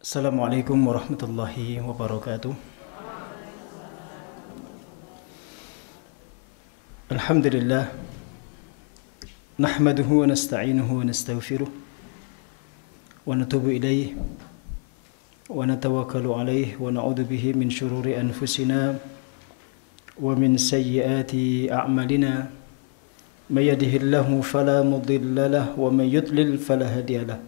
Assalamualaikum warahmatullahi wabarakatuh. Alhamdulillah, nahmaduhu wa nasta'inuhu wa nastaghfiruh wa natubu ilayh wa natawakkalu alayh wa na'udzu bihi min shururi anfusina wa min sayyiati a'malina. May yahdihillahu fala mudilla lahu wa may yudlil fala hadiya lahu.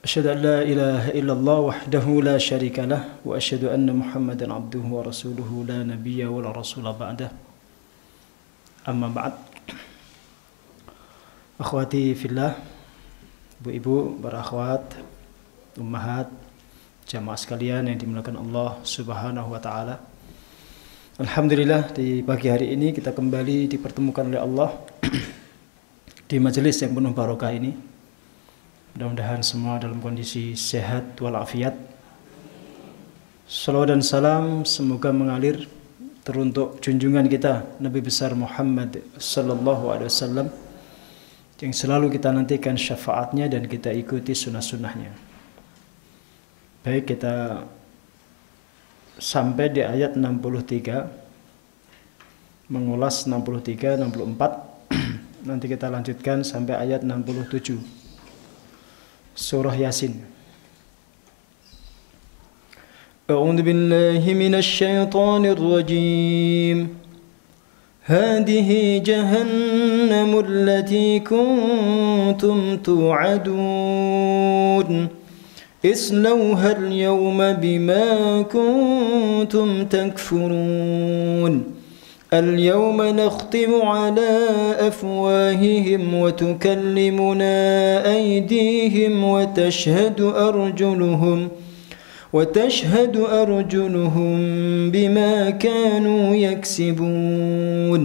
أشهد أن لا إله إلا الله وحده لا شريك له وأشهد أن محمدا عبده ورسوله لا نبي ولا رسول بعده أما بعد أخواتي في الله ibu-ibu, para akhwat, ummahat, jamaah sekalian yang dimuliakan Allah Subhanahu wa taala. Alhamdulillah di pagi hari ini kita kembali dipertemukan oleh Allah di majelis yang penuh barokah ini. Mudah-mudahan semua dalam kondisi sehat walafiat. Salawat dan salam semoga mengalir teruntuk junjungan kita Nabi besar Muhammad sallallahu alaihi wasallam yang selalu kita nantikan syafaatnya dan kita ikuti sunnah-sunnahnya. Baik, kita sampai di ayat 63, mengulas 63, 64. Nanti kita lanjutkan sampai ayat 67. Surah Yasin. A'udzu billahi minasy syaithanir rajim. Hadhihi jahannamul lati kuntum tu'adun. Islauha al-yawma bima kuntum takfurun. اليوم نختم على أفواههم وتكلمنا أيديهم وتشهد أرجلهم بما كانوا يكسبون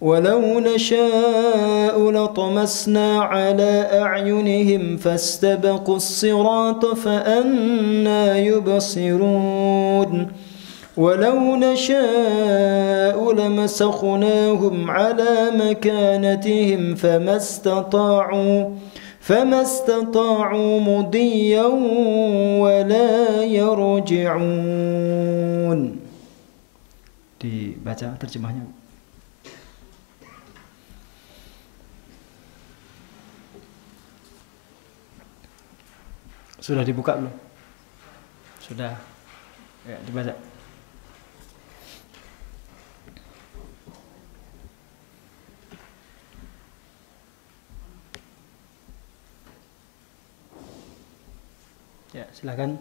ولو نشاء لطمسنا على أعينهم فاستبقوا الصراط فأنى يبصرون ولو نشاء لمسخناهم على مكانتهم فما استطاعوا مضيا ولا يرجعون. Dibaca terjemahnya. Sudah dibuka belum? Sudah. Ya, dibaca. Ya, silakan.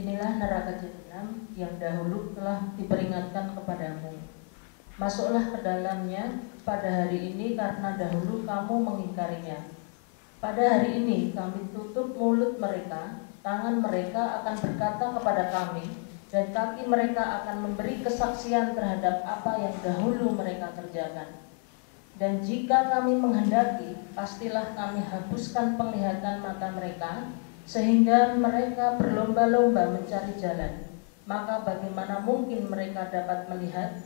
Inilah neraka jahanam yang dahulu telah diperingatkan kepadamu. Masuklah ke dalamnya pada hari ini karena dahulu kamu mengingkarinya. Pada hari ini kami tutup mulut mereka, tangan mereka akan berkata kepada kami, dan kaki mereka akan memberi kesaksian terhadap apa yang dahulu mereka kerjakan. Dan jika kami menghendaki, pastilah kami hapuskan penglihatan mata mereka, sehingga mereka berlomba-lomba mencari jalan. Maka bagaimana mungkin mereka dapat melihat?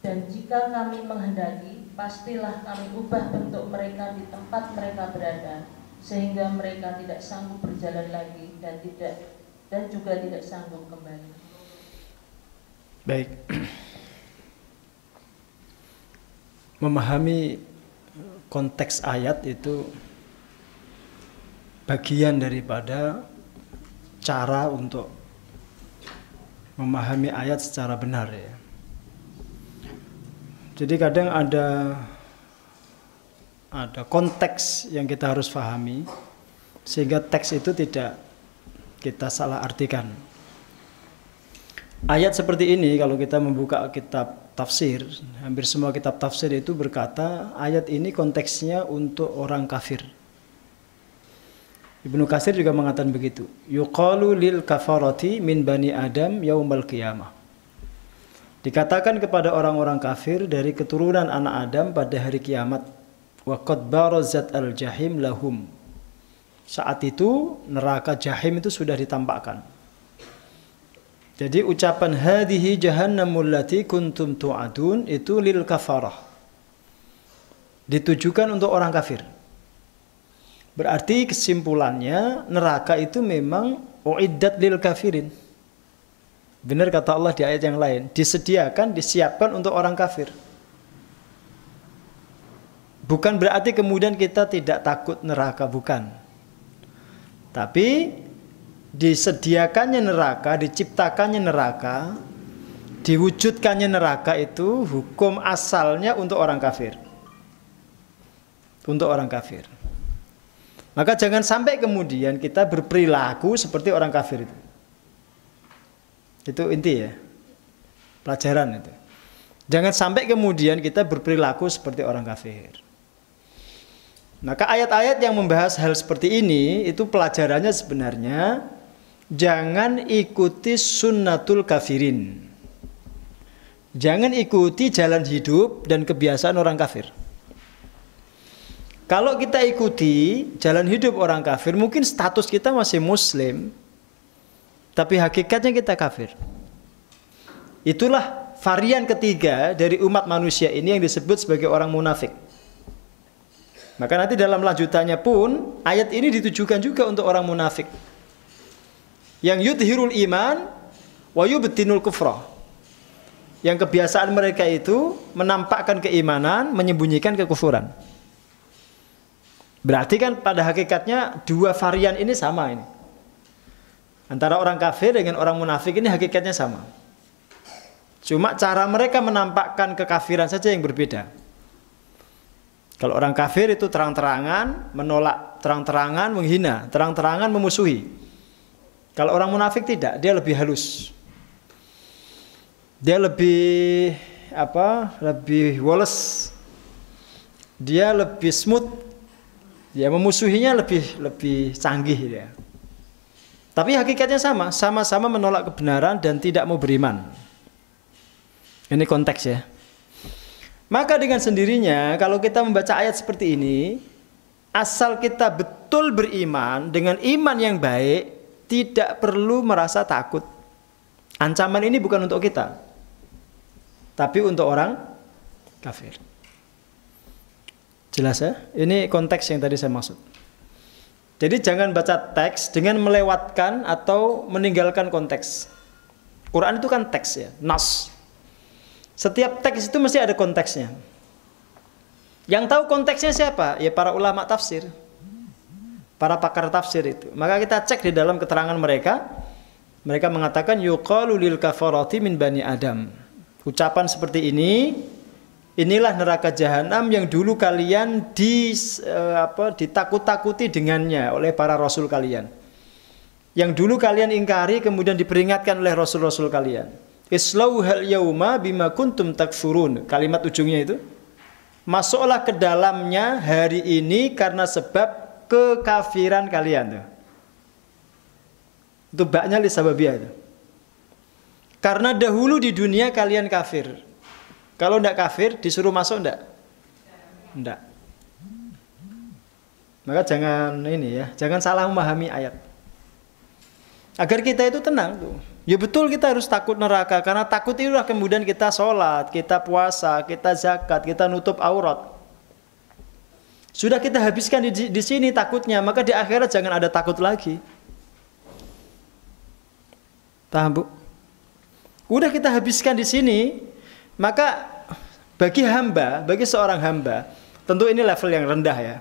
Dan jika kami menghendaki, pastilah kami ubah bentuk mereka di tempat mereka berada, sehingga mereka tidak sanggup berjalan lagi dan juga tidak sanggup kembali. Baik. Memahami konteks ayat itu bagian daripada cara untuk memahami ayat secara benar ya. Jadi kadang ada konteks yang kita harus pahami sehingga teks itu tidak kita salah artikan. Ayat seperti ini kalau kita membuka kitab tafsir, hampir semua kitab tafsir itu berkata ayat ini konteksnya untuk orang kafir. Ibnu Katsir juga mengatakan begitu. Yuqalu lil kafarati min bani Adam yaumal qiyamah. Dikatakan kepada orang-orang kafir dari keturunan anak Adam pada hari kiamat. Wa qad barazat al jahim lahum. Saat itu neraka jahim itu sudah ditampakkan. Jadi ucapan hadhihi jahannamul lati kuntum tu'adun itu lil kafarah. ditujukan untuk orang kafir. Berarti kesimpulannya neraka itu memang uiddat lil kafirin. Benar kata Allah di ayat yang lain, disediakan, disiapkan untuk orang kafir. Bukan berarti kemudian kita tidak takut neraka, bukan. Tapi disediakannya neraka, diciptakannya neraka, diwujudkannya neraka itu hukum asalnya untuk orang kafir. Untuk orang kafir. Maka jangan sampai kemudian kita berperilaku seperti orang kafir itu. Itu inti ya. Pelajaran itu. Jangan sampai kemudian kita berperilaku seperti orang kafir. Maka ayat-ayat yang membahas hal seperti ini itu pelajarannya sebenarnya jangan ikuti sunnatul kafirin. Jangan ikuti jalan hidup dan kebiasaan orang kafir. Kalau kita ikuti jalan hidup orang kafir, mungkin status kita masih muslim, tapi hakikatnya kita kafir. Itulah varian ketiga dari umat manusia ini yang disebut sebagai orang munafik. Maka nanti dalam lanjutannya pun ayat ini ditujukan juga untuk orang munafik yang yudhirul iman wa yubtinul kufra, yang kebiasaan mereka itu menampakkan keimanan, menyembunyikan kekufuran. Berarti kan pada hakikatnya dua varian ini sama ini. Antara orang kafir dengan orang munafik ini hakikatnya sama. Cuma cara mereka menampakkan kekafiran saja yang berbeda. Kalau orang kafir itu terang-terangan menolak, terang-terangan menghina, terang-terangan memusuhi. Kalau orang munafik tidak, dia lebih halus. Dia lebih lebih woles. Dia lebih smooth. Ya, memusuhinya lebih canggih dia. Tapi hakikatnya sama, sama-sama menolak kebenaran dan tidak mau beriman. Ini konteks ya. Maka dengan sendirinya kalau kita membaca ayat seperti ini, asal kita betul beriman dengan iman yang baik, tidak perlu merasa takut. Ancaman ini bukan untuk kita, tapi untuk orang kafir. Jelas ya? Ini konteks yang tadi saya maksud. Jadi jangan baca teks dengan melewatkan atau meninggalkan konteks. Quran itu kan teks ya, nas. Setiap teks itu mesti ada konteksnya. Yang tahu konteksnya siapa? Ya para ulama tafsir. Para pakar tafsir itu. Maka kita cek di dalam keterangan mereka. Mereka mengatakan yuqalu lil kafarati min bani Adam. Ucapan seperti ini, inilah neraka jahanam yang dulu kalian ditakut-takuti dengannya oleh para rasul kalian. Yang dulu kalian ingkari kemudian diperingatkan oleh rasul-rasul kalian. Islauhal yauma bima kuntum takfurun. Kalimat ujungnya itu. Masuklah ke dalamnya hari ini karena sebab kekafiran kalian. Itu baknya li sababiyah itu. Karena dahulu di dunia kalian kafir. Kalau tidak kafir, disuruh masuk tidak? Tidak. Maka jangan jangan salah memahami ayat. Agar kita itu tenang tuh. Ya betul kita harus takut neraka, karena takut itulah kemudian kita sholat, kita puasa, kita zakat, kita nutup aurat. Sudah kita habiskan di sini takutnya, maka di akhirat jangan ada takut lagi. Paham Bu? Udah kita habiskan di sini. Maka bagi seorang hamba, tentu ini level yang rendah ya.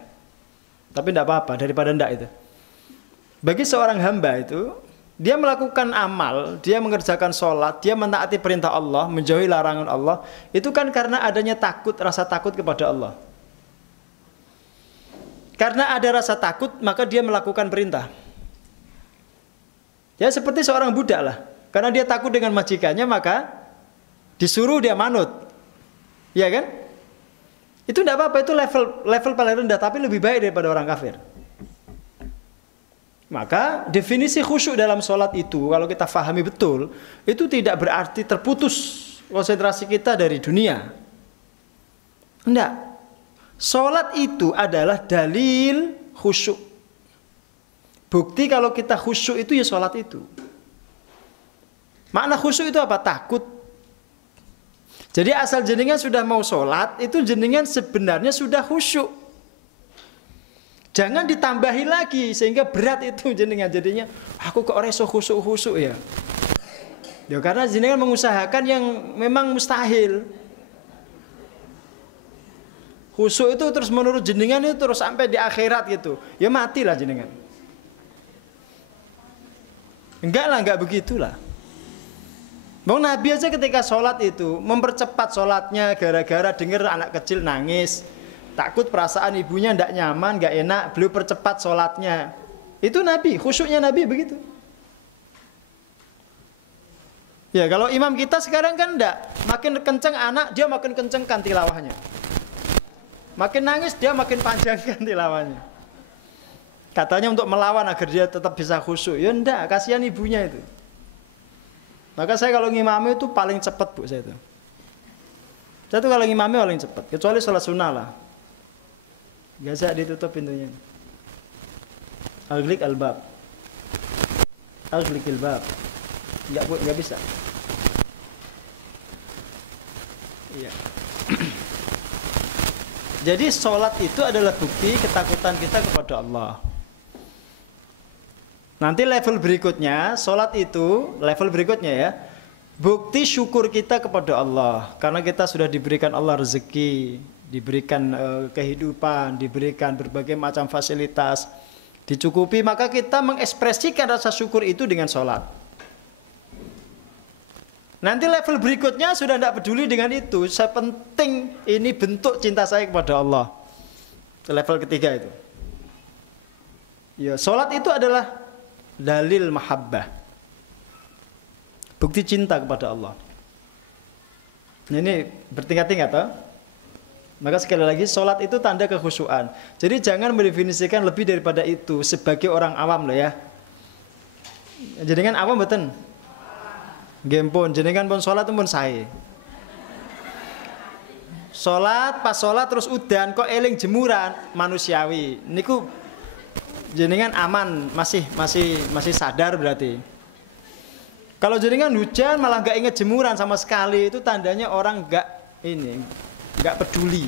Tapi tidak apa-apa, daripada tidak itu. Bagi seorang hamba itu, dia melakukan amal, dia mengerjakan sholat, dia mentaati perintah Allah, menjauhi larangan Allah, itu kan karena adanya takut, rasa takut kepada Allah. Karena ada rasa takut, maka dia melakukan perintah. Ya seperti seorang budak lah. Karena dia takut dengan majikannya, maka disuruh dia manut, ya kan? Itu tidak apa-apa, itu level paling rendah, tapi lebih baik daripada orang kafir. Maka definisi khusyuk dalam sholat itu, kalau kita fahami betul, itu tidak berarti terputus konsentrasi kita dari dunia. Tidak. Sholat itu adalah dalil khusyuk. Bukti kalau kita khusyuk itu ya sholat itu. Makna khusyuk itu apa? Takut. Jadi asal jenengan sudah mau sholat, itu jenengan sebenarnya sudah khusyuk. Jangan ditambahi lagi sehingga berat itu jenengan jadinya. Aku kok reso khusyuk ya. Ya karena jenengan mengusahakan yang memang mustahil. Khusyuk itu terus menurut jenengan itu terus sampai di akhirat gitu. Ya matilah jenengan. Enggak begitulah. Bang Nabi aja ketika sholat itu mempercepat sholatnya gara-gara dengar anak kecil nangis, takut perasaan ibunya ndak nyaman, nggak enak, beliau percepat sholatnya. Itu Nabi, khusyuknya Nabi begitu. Ya kalau imam kita sekarang kan ndak, makin kenceng anak dia makin kencengkan tilawahnya, makin nangis dia makin panjangkan tilawahnya. Katanya untuk melawan agar dia tetap bisa khusyuk. Ya ndak, kasihan ibunya itu. Maka saya kalau ngimami itu paling cepat bu saya itu. Saya tuh kalau ngimami paling cepat. Kecuali sholat sunnah lah. Biasa ditutup pintunya. Al-Ghliq al-bab. Al-Ghliq al-bab. Enggak bisa. Iya. Jadi sholat itu adalah bukti ketakutan kita kepada Allah. Nanti level berikutnya, sholat itu, level berikutnya ya, bukti syukur kita kepada Allah. Karena kita sudah diberikan Allah rezeki, diberikan kehidupan, diberikan berbagai macam fasilitas, dicukupi, maka kita mengekspresikan rasa syukur itu dengan sholat. Nanti level berikutnya sudah tidak peduli dengan itu, saya penting ini bentuk cinta saya kepada Allah. Level ketiga itu. Ya, sholat itu adalah dalil mahabbah, bukti cinta kepada Allah. Nah, ini bertingkat-tingkat toh? Maka sekali lagi sholat itu tanda kekhusyuan. Jadi jangan mendefinisikan lebih daripada itu sebagai orang awam loh ya. Jadi kan awam betul. Gempon, jenengan pun sholat pun saya. Sholat, pas sholat terus udan kok eling jemuran manusiawi. Niku jenengan aman, masih sadar berarti. Kalau jenengan hujan malah nggak inget jemuran sama sekali, itu tandanya orang nggak peduli.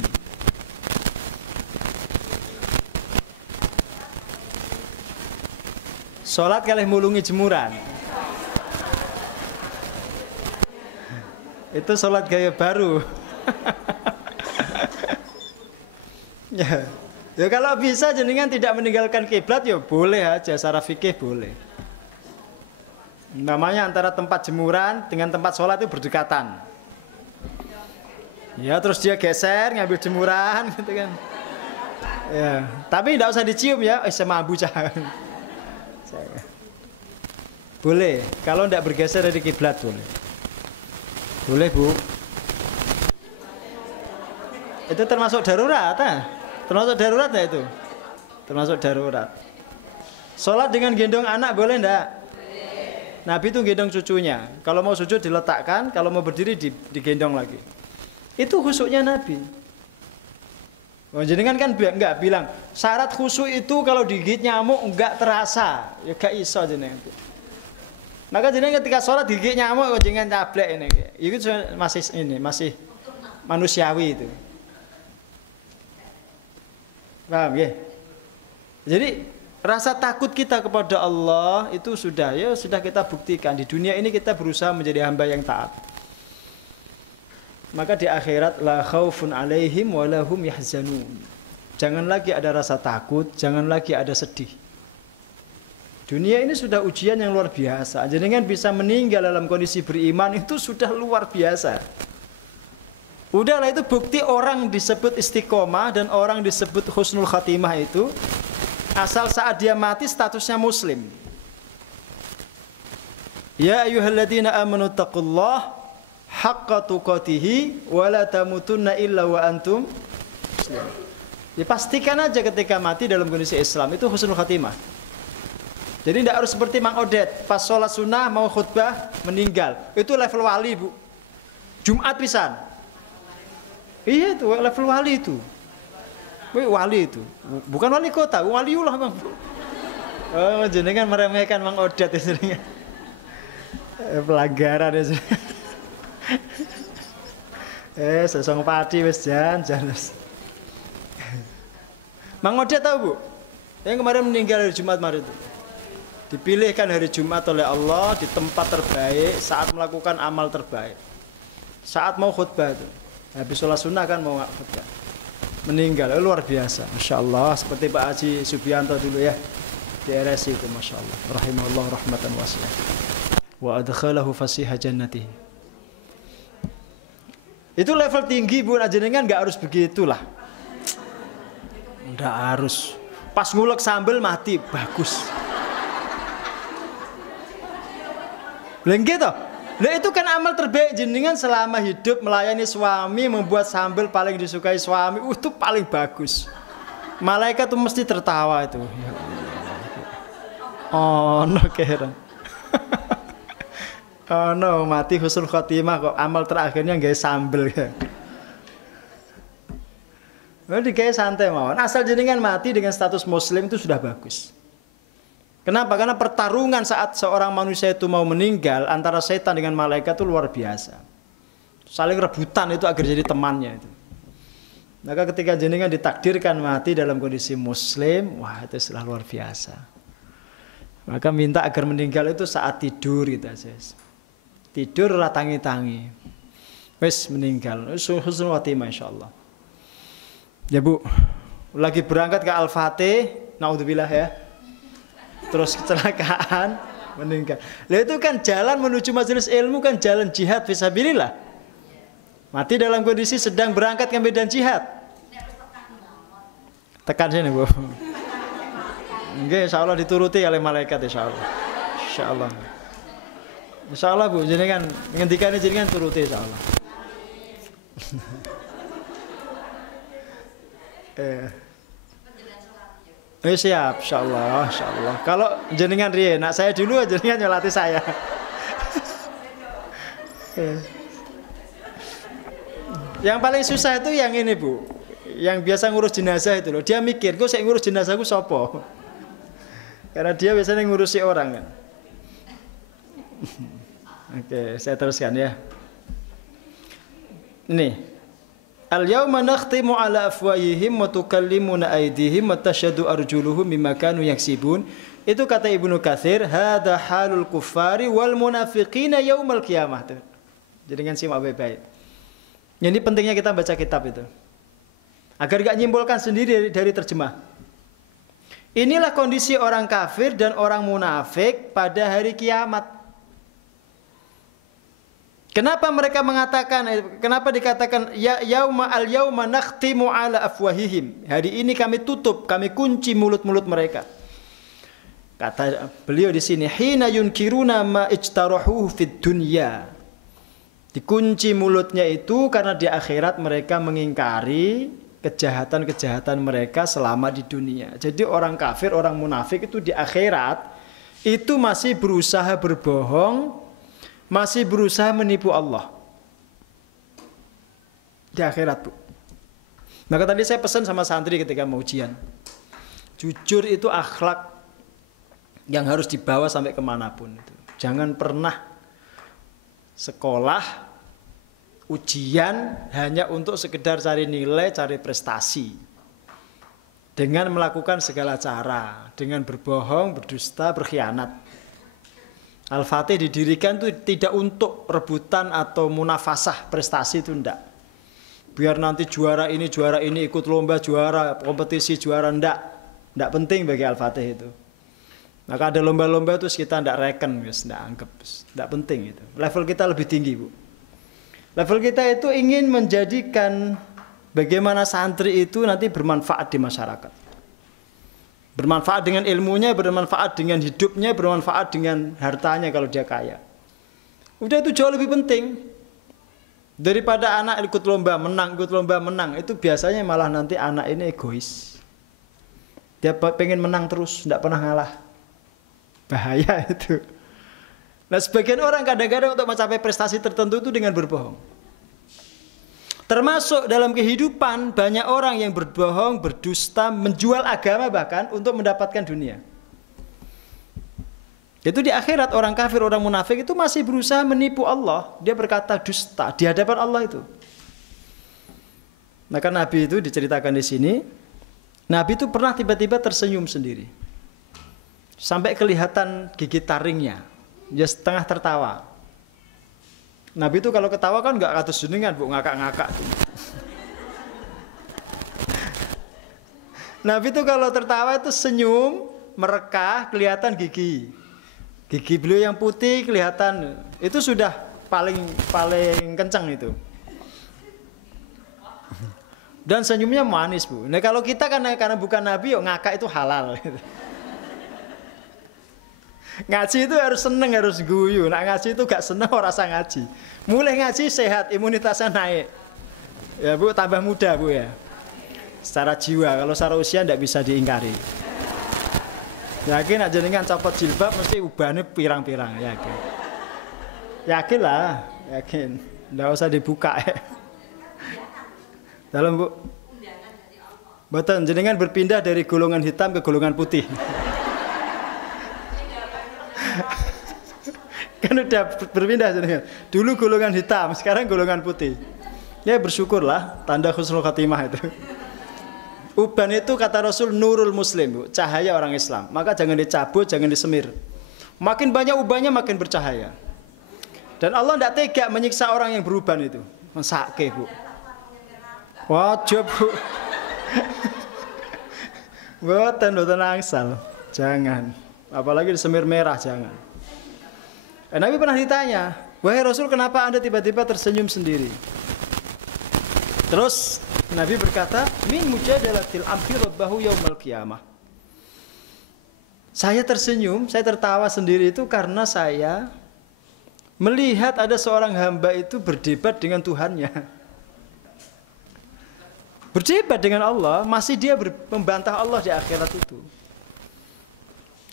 Sholat kalih mulungi jemuran. Itu sholat gaya baru. Ya. Ya kalau bisa jenengan tidak meninggalkan kiblat ya boleh aja, secara fikih boleh. Namanya antara tempat jemuran dengan tempat sholat itu berdekatan. Ya terus dia geser ngambil jemuran gitu kan. Ya, tapi tidak usah dicium ya, sama Abu Jahal. Boleh, kalau tidak bergeser dari kiblat boleh. Boleh bu. Itu termasuk darurat Termasuk darurat ya itu? Termasuk darurat. Sholat dengan gendong anak boleh enggak? Nabi itu gendong cucunya. Kalau mau sujud diletakkan, kalau mau berdiri digendong lagi. Itu khusyuknya Nabi. Oh, jenengan kan enggak bilang syarat khusyuk itu kalau digigit nyamuk enggak terasa. Ya enggak iso jenengan. Maka jenengan ketika sholat digigit nyamuk kok jenengan cablek ini. Itu masih manusiawi itu. Paham ya? Jadi rasa takut kita kepada Allah itu sudah kita buktikan. Di dunia ini kita berusaha menjadi hamba yang taat. Maka di akhirat la khaufun alaihim wa lahum yahzanun. Jangan lagi ada rasa takut, jangan lagi ada sedih. Dunia ini sudah ujian yang luar biasa. Jenengan bisa meninggal dalam kondisi beriman itu sudah luar biasa. Udahlah itu bukti orang disebut istiqomah dan orang disebut husnul khatimah itu asal saat dia mati statusnya muslim. Ya ayyuhalladzina amanu taqullah haqqa tuqatih wa la tamutunna illa wa antum muslimun. Dipastikan aja ketika mati dalam kondisi Islam itu husnul khatimah. Jadi tidak harus seperti Mang Odet pas sholat sunnah mau khutbah meninggal. Itu level wali bu. Jumat pisan. Iya itu level wali itu. Wali itu. Bukan wali kota, waliullah bang. Oh jenengan meremehkan Mang Odet itu. Pelanggaran itu. Sesong pati wis jan. Mang Odet tahu Bu? Yang kemarin meninggal hari Jumat kemarin itu. Dipilihkan hari Jumat oleh Allah di tempat terbaik saat melakukan amal terbaik. Saat mau khutbah itu. Habis sholat sunnah kan mau khutbah. Meninggal, luar biasa. Masya Allah, seperti Pak Haji Subianto dulu ya. Di RSI itu, Masya Allah. Rahimahullah rahmatan wasi'ah. Wa adkhalahu fasiha jannatihi. Itu level tinggi Bu, jenengan nggak harus begitulah. Nggak harus. Pas ngulek sambel mati, bagus. Lengge toh? Lah itu kan amal terbaik jenengan selama hidup melayani suami, membuat sambal paling disukai suami, itu paling bagus. Malaikat tuh mesti tertawa itu. Oh no kira. Oh no, mati husnul khotimah kok amal terakhirnya nggak sambel ya. Jadi kayak santai mawon. Asal jenengan mati dengan status muslim itu sudah bagus. Kenapa? Karena pertarungan saat seorang manusia itu mau meninggal antara setan dengan malaikat itu luar biasa. Saling rebutan itu agar jadi temannya itu. Maka ketika jenengan ditakdirkan mati dalam kondisi muslim, wah itu sudah luar biasa. Maka minta agar meninggal itu saat tidur gitu aja. Tidur ora tangi-tangi. Wis meninggal, husnul khotimah insyaallah. Ya Bu, lagi berangkat ke Al-Fatih, naudzubillah ya. Terus kecelakaan, meninggal. Lah itu kan jalan menuju majelis ilmu kan jalan jihad fisabilillah. Mati dalam kondisi sedang berangkat ke medan jihad. Tekan sini Bu. Nggih, insyaallah dituruti oleh malaikat insyaallah. Insyaallah. Insyaallah Bu, jenengan ngendikane jenengan turuti insyaallah. Siap, insyaallah, insyaallah. Kalau jenengan riyen, nak saya dulu jenengan nyolati saya. Yang paling susah itu yang ini Bu, yang biasa ngurus jenazah itu loh. Dia mikir, kok saya ngurus jenazahku sopo? Karena dia biasanya ngurusi orang kan. Oke, saya teruskan ya. Ini. Al-yawma nakhtimu ala afwahihim wa tukallimuna aydihim wa tashhadu arjuluhum bima kanu yaksibun. Itu kata Ibnu Katsir, hadza halul kuffari wal munafiqina yaumal qiyamah. Jadi dengan simak baik-baik. Ini pentingnya kita baca kitab itu. Agar enggak nyimpulkan sendiri dari terjemah. Inilah kondisi orang kafir dan orang munafik pada hari kiamat. Kenapa mereka mengatakan, kenapa dikatakan ya yauma al-yauma nakhtimu ala afwahihim. Hari ini kami tutup, kami kunci mulut-mulut mereka. Kata beliau di sini, hina yunkiruna ma ijtarahuhu fid dunya. Dikunci mulutnya itu karena di akhirat mereka mengingkari kejahatan-kejahatan mereka selama di dunia. Jadi orang kafir, orang munafik itu di akhirat itu masih berusaha berbohong, masih berusaha menipu Allah di akhirat Bu. Maka tadi saya pesan sama santri ketika mau ujian, jujur itu akhlak yang harus dibawa sampai kemanapun itu. Jangan pernah sekolah ujian hanya untuk sekedar cari nilai, cari prestasi, dengan melakukan segala cara, dengan berbohong, berdusta, berkhianat. Al-Fatih didirikan itu tidak untuk rebutan atau munafasah prestasi itu enggak. Biar nanti juara ini ikut lomba juara, kompetisi juara enggak penting bagi Al-Fatih itu. Maka ada lomba-lomba itu kita enggak reken, enggak anggap, enggak penting itu. Level kita lebih tinggi Bu. Level kita itu ingin menjadikan bagaimana santri itu nanti bermanfaat di masyarakat. Bermanfaat dengan ilmunya, bermanfaat dengan hidupnya, bermanfaat dengan hartanya kalau dia kaya. Udah itu jauh lebih penting. Daripada anak ikut lomba menang, itu biasanya malah nanti anak ini egois. Dia pengen menang terus, tidak pernah ngalah. Bahaya itu. Nah sebagian orang kadang-kadang untuk mencapai prestasi tertentu itu dengan berbohong. Termasuk dalam kehidupan banyak orang yang berbohong, berdusta, menjual agama bahkan untuk mendapatkan dunia. Itu di akhirat orang kafir, orang munafik itu masih berusaha menipu Allah. Dia berkata dusta di hadapan Allah itu. Maka Nabi itu diceritakan di sini, Nabi itu pernah tiba-tiba tersenyum sendiri. Sampai kelihatan gigi taringnya. Dia setengah tertawa. Nabi itu kalau ketawa kan enggak katus jenengan, Bu, ngakak-ngakak. Nabi itu kalau tertawa itu senyum, merekah, kelihatan gigi. Gigi beliau yang putih kelihatan. Itu sudah paling kencang itu. Dan senyumnya manis, Bu. Nah, kalau kita karena bukan Nabi, yuk ngakak itu halal. Ngaji itu harus seneng, harus guyu. Nah, ngaji itu gak seneng orang rasa ngaji. Mulai ngaji sehat, imunitasnya naik. Ya, Bu, tambah muda, Bu, ya. Secara jiwa, kalau secara usia tidak bisa diingkari. Yakin aja dengan copot jilbab mesti ubahnya pirang-pirang, yakin. Yakin lah, yakin. Nggak usah dibuka ya. Dalam, Bu. Betul, jenengan berpindah dari golongan hitam ke golongan putih. Kan udah berpindah jenengan. Dulu golongan hitam, sekarang golongan putih. Ya bersyukurlah, tanda husnul khatimah itu. Uban itu kata Rasul nurul muslim, Bu, cahaya orang Islam. Maka jangan dicabut, jangan disemir. Makin banyak ubannya makin bercahaya. Dan Allah tidak tega menyiksa orang yang beruban itu. Mesake, Bu. Wajib, Bu. Boten angsal. Jangan. Apalagi disemir merah, jangan. Nabi pernah ditanya, wahai Rasul, kenapa Anda tiba-tiba tersenyum sendiri? Terus Nabi berkata, min mujadalatil abdi rabbahu yaumal qiyamah. Saya tersenyum, saya tertawa sendiri itu karena saya melihat ada seorang hamba itu berdebat dengan Tuhannya. Berdebat dengan Allah, masih dia membantah Allah di akhirat itu.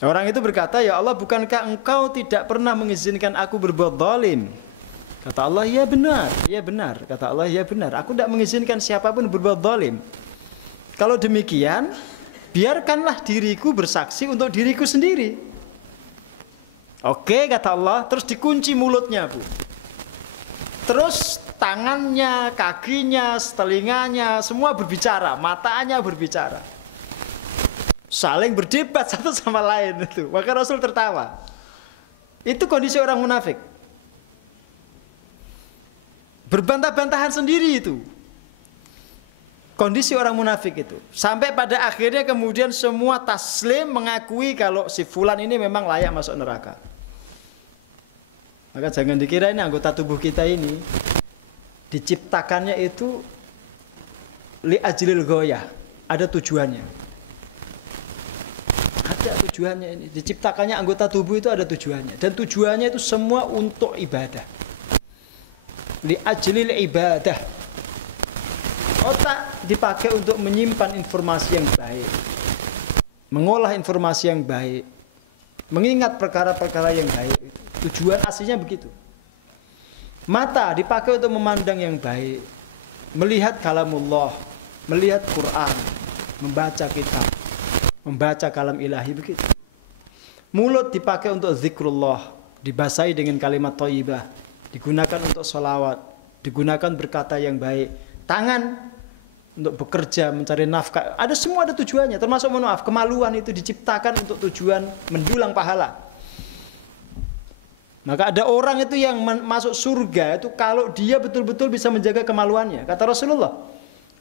Orang itu berkata, ya Allah, bukankah engkau tidak pernah mengizinkan aku berbuat zalim? Kata Allah, ya benar, ya benar. Kata Allah, ya benar. Aku tidak mengizinkan siapapun berbuat zalim. Kalau demikian, biarkanlah diriku bersaksi untuk diriku sendiri. Oke, kata Allah, terus dikunci mulutnya, Bu. Terus tangannya, kakinya, telinganya, semua berbicara, matanya berbicara. Saling berdebat satu sama lain itu. Maka Rasul tertawa. Itu kondisi orang munafik. Berbantah-bantahan sendiri itu. Kondisi orang munafik itu. Sampai pada akhirnya kemudian semua taslim mengakui kalau si fulan ini memang layak masuk neraka. Maka jangan dikira ini anggota tubuh kita ini diciptakannya itu li ajlil ghoyah. Ada tujuannya. Ada tujuannya ini. Diciptakannya anggota tubuh itu ada tujuannya. Dan tujuannya itu semua untuk ibadah. Li ajlil ibadah. Otak dipakai untuk menyimpan informasi yang baik. Mengolah informasi yang baik. Mengingat perkara-perkara yang baik. Tujuan aslinya begitu. Mata dipakai untuk memandang yang baik. Melihat kalamullah. Melihat Quran. Membaca kitab. Membaca kalam ilahi begitu. Mulut dipakai untuk zikrullah, dibasahi dengan kalimat thayyibah, digunakan untuk sholawat, digunakan berkata yang baik. Tangan untuk bekerja, mencari nafkah. Ada semua ada tujuannya, termasuk mohon maaf, kemaluan itu diciptakan untuk tujuan mendulang pahala. Maka ada orang itu yang masuk surga itu kalau dia betul-betul bisa menjaga kemaluannya. Kata Rasulullah,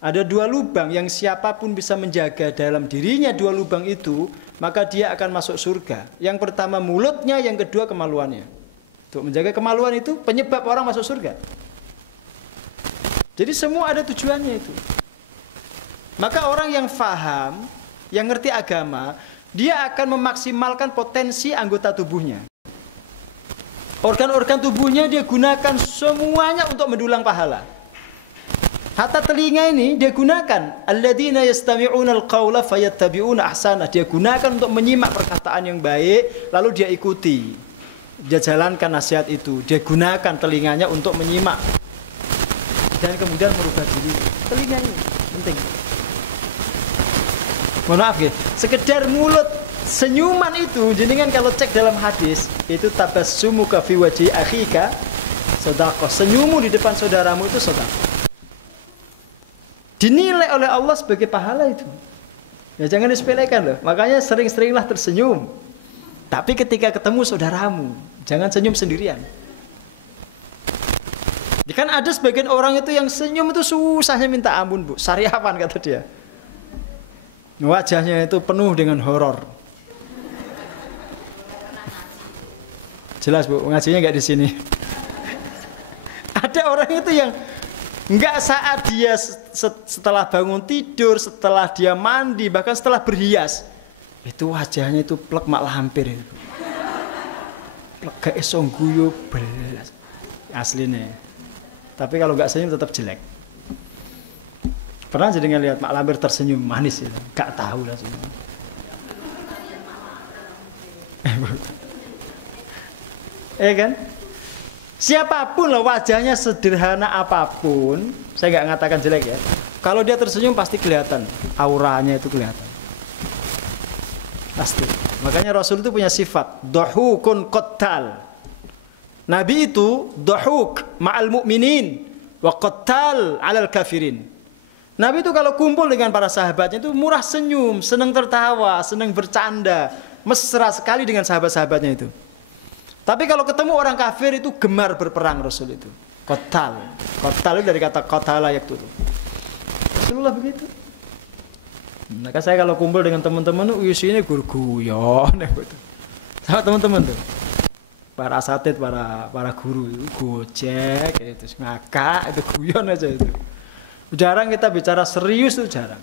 ada dua lubang yang siapapun bisa menjaga dalam dirinya dua lubang itu, maka dia akan masuk surga. Yang pertama mulutnya, yang kedua kemaluannya. Untuk menjaga kemaluan itu penyebab orang masuk surga. Jadi semua ada tujuannya itu. Maka orang yang faham, yang ngerti agama, dia akan memaksimalkan potensi anggota tubuhnya. Organ-organ tubuhnya dia gunakan semuanya untuk mendulang pahala. Hatta telinga ini dia gunakan, alladzina yastami'una al-qaula fayattabi'una ahsana. Dia gunakan untuk menyimak perkataan yang baik, lalu dia ikuti. Dia jalankan nasihat itu. Dia gunakan telinganya untuk menyimak. Dan kemudian merubah diri. Telinga ini penting. Mohon maaf ya, sekedar mulut senyuman itu, jenengan kalau cek dalam hadis, itu tabassumuka fi wajhi akhika sedekah. Senyummu di depan saudaramu itu sedekah. dinilai oleh Allah sebagai pahala itu. Ya jangan disepelekan loh. Makanya sering-seringlah tersenyum. Tapi ketika ketemu saudaramu, jangan senyum sendirian. Ya kan ada sebagian orang itu yang senyum itu susahnya minta ampun, Bu. Sariawan kata dia. Wajahnya itu penuh dengan horor. Jelas, Bu, ngajinya nggak di sini. Ada orang itu yang nggak saat dia setelah bangun tidur, setelah dia mandi, bahkan setelah berhias, itu wajahnya itu plek mak lampir itu. Plek gak iso guyu belas. Aslinya. Tapi kalau nggak senyum tetap jelek. Pernah jadi ngelihat mak lampir tersenyum manis itu? Gak tahu lah semua. Kan? Siapapun lah wajahnya sederhana apapun, saya nggak ngatakan jelek ya. Kalau dia tersenyum pasti kelihatan, auranya itu kelihatan. Pasti. Makanya Rasul itu punya sifat dhahukun qattal. Nabi itu dhahuk ma'al mu'minin wa qattal 'alal kafirin. Nabi itu kalau kumpul dengan para sahabatnya itu murah senyum, senang tertawa, senang bercanda, mesra sekali dengan sahabat-sahabatnya itu. Tapi kalau ketemu orang kafir itu gemar berperang Rasul itu. Qattal. Qattal itu dari kata qatala yaqtulu. Rasulullah begitu. Maka saya kalau kumpul dengan teman-teman itu isinya guyon gitu. Sama teman-teman tuh. Para asatid, para guru itu gojek itu ngakak, itu guyon aja itu. Jarang kita bicara serius tuh jarang.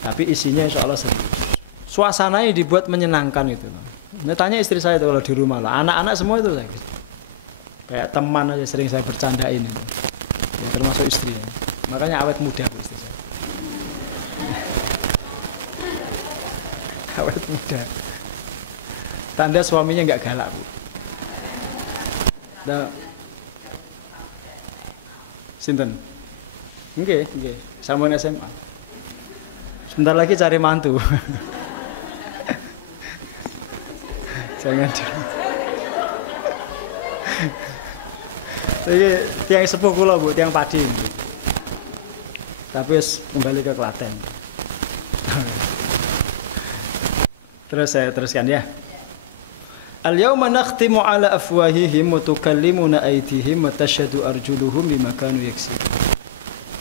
Tapi isinya insya Allah serius. Suasananya dibuat menyenangkan itu. Nah, tanya istri saya itu kalau di rumah lah, anak-anak semua itu saya kayak teman aja sering saya bercandain itu. Ya, termasuk istri ya. Makanya awet muda Bu istri saya. Awet muda. Tanda suaminya nggak galak Bu. Nah, sinten? Nggih. Sampun SMA. Sebentar lagi cari mantu. Jangan. Jadi tiang sepuh kula Bu, tiang padi. Tapi kembali ke Klaten. Terus saya teruskan ya. Al-yawma nakhtimu ala afwahihim wa tukallimuna aydihim wa tashhadu arjuluhum bima kanu yaksibun.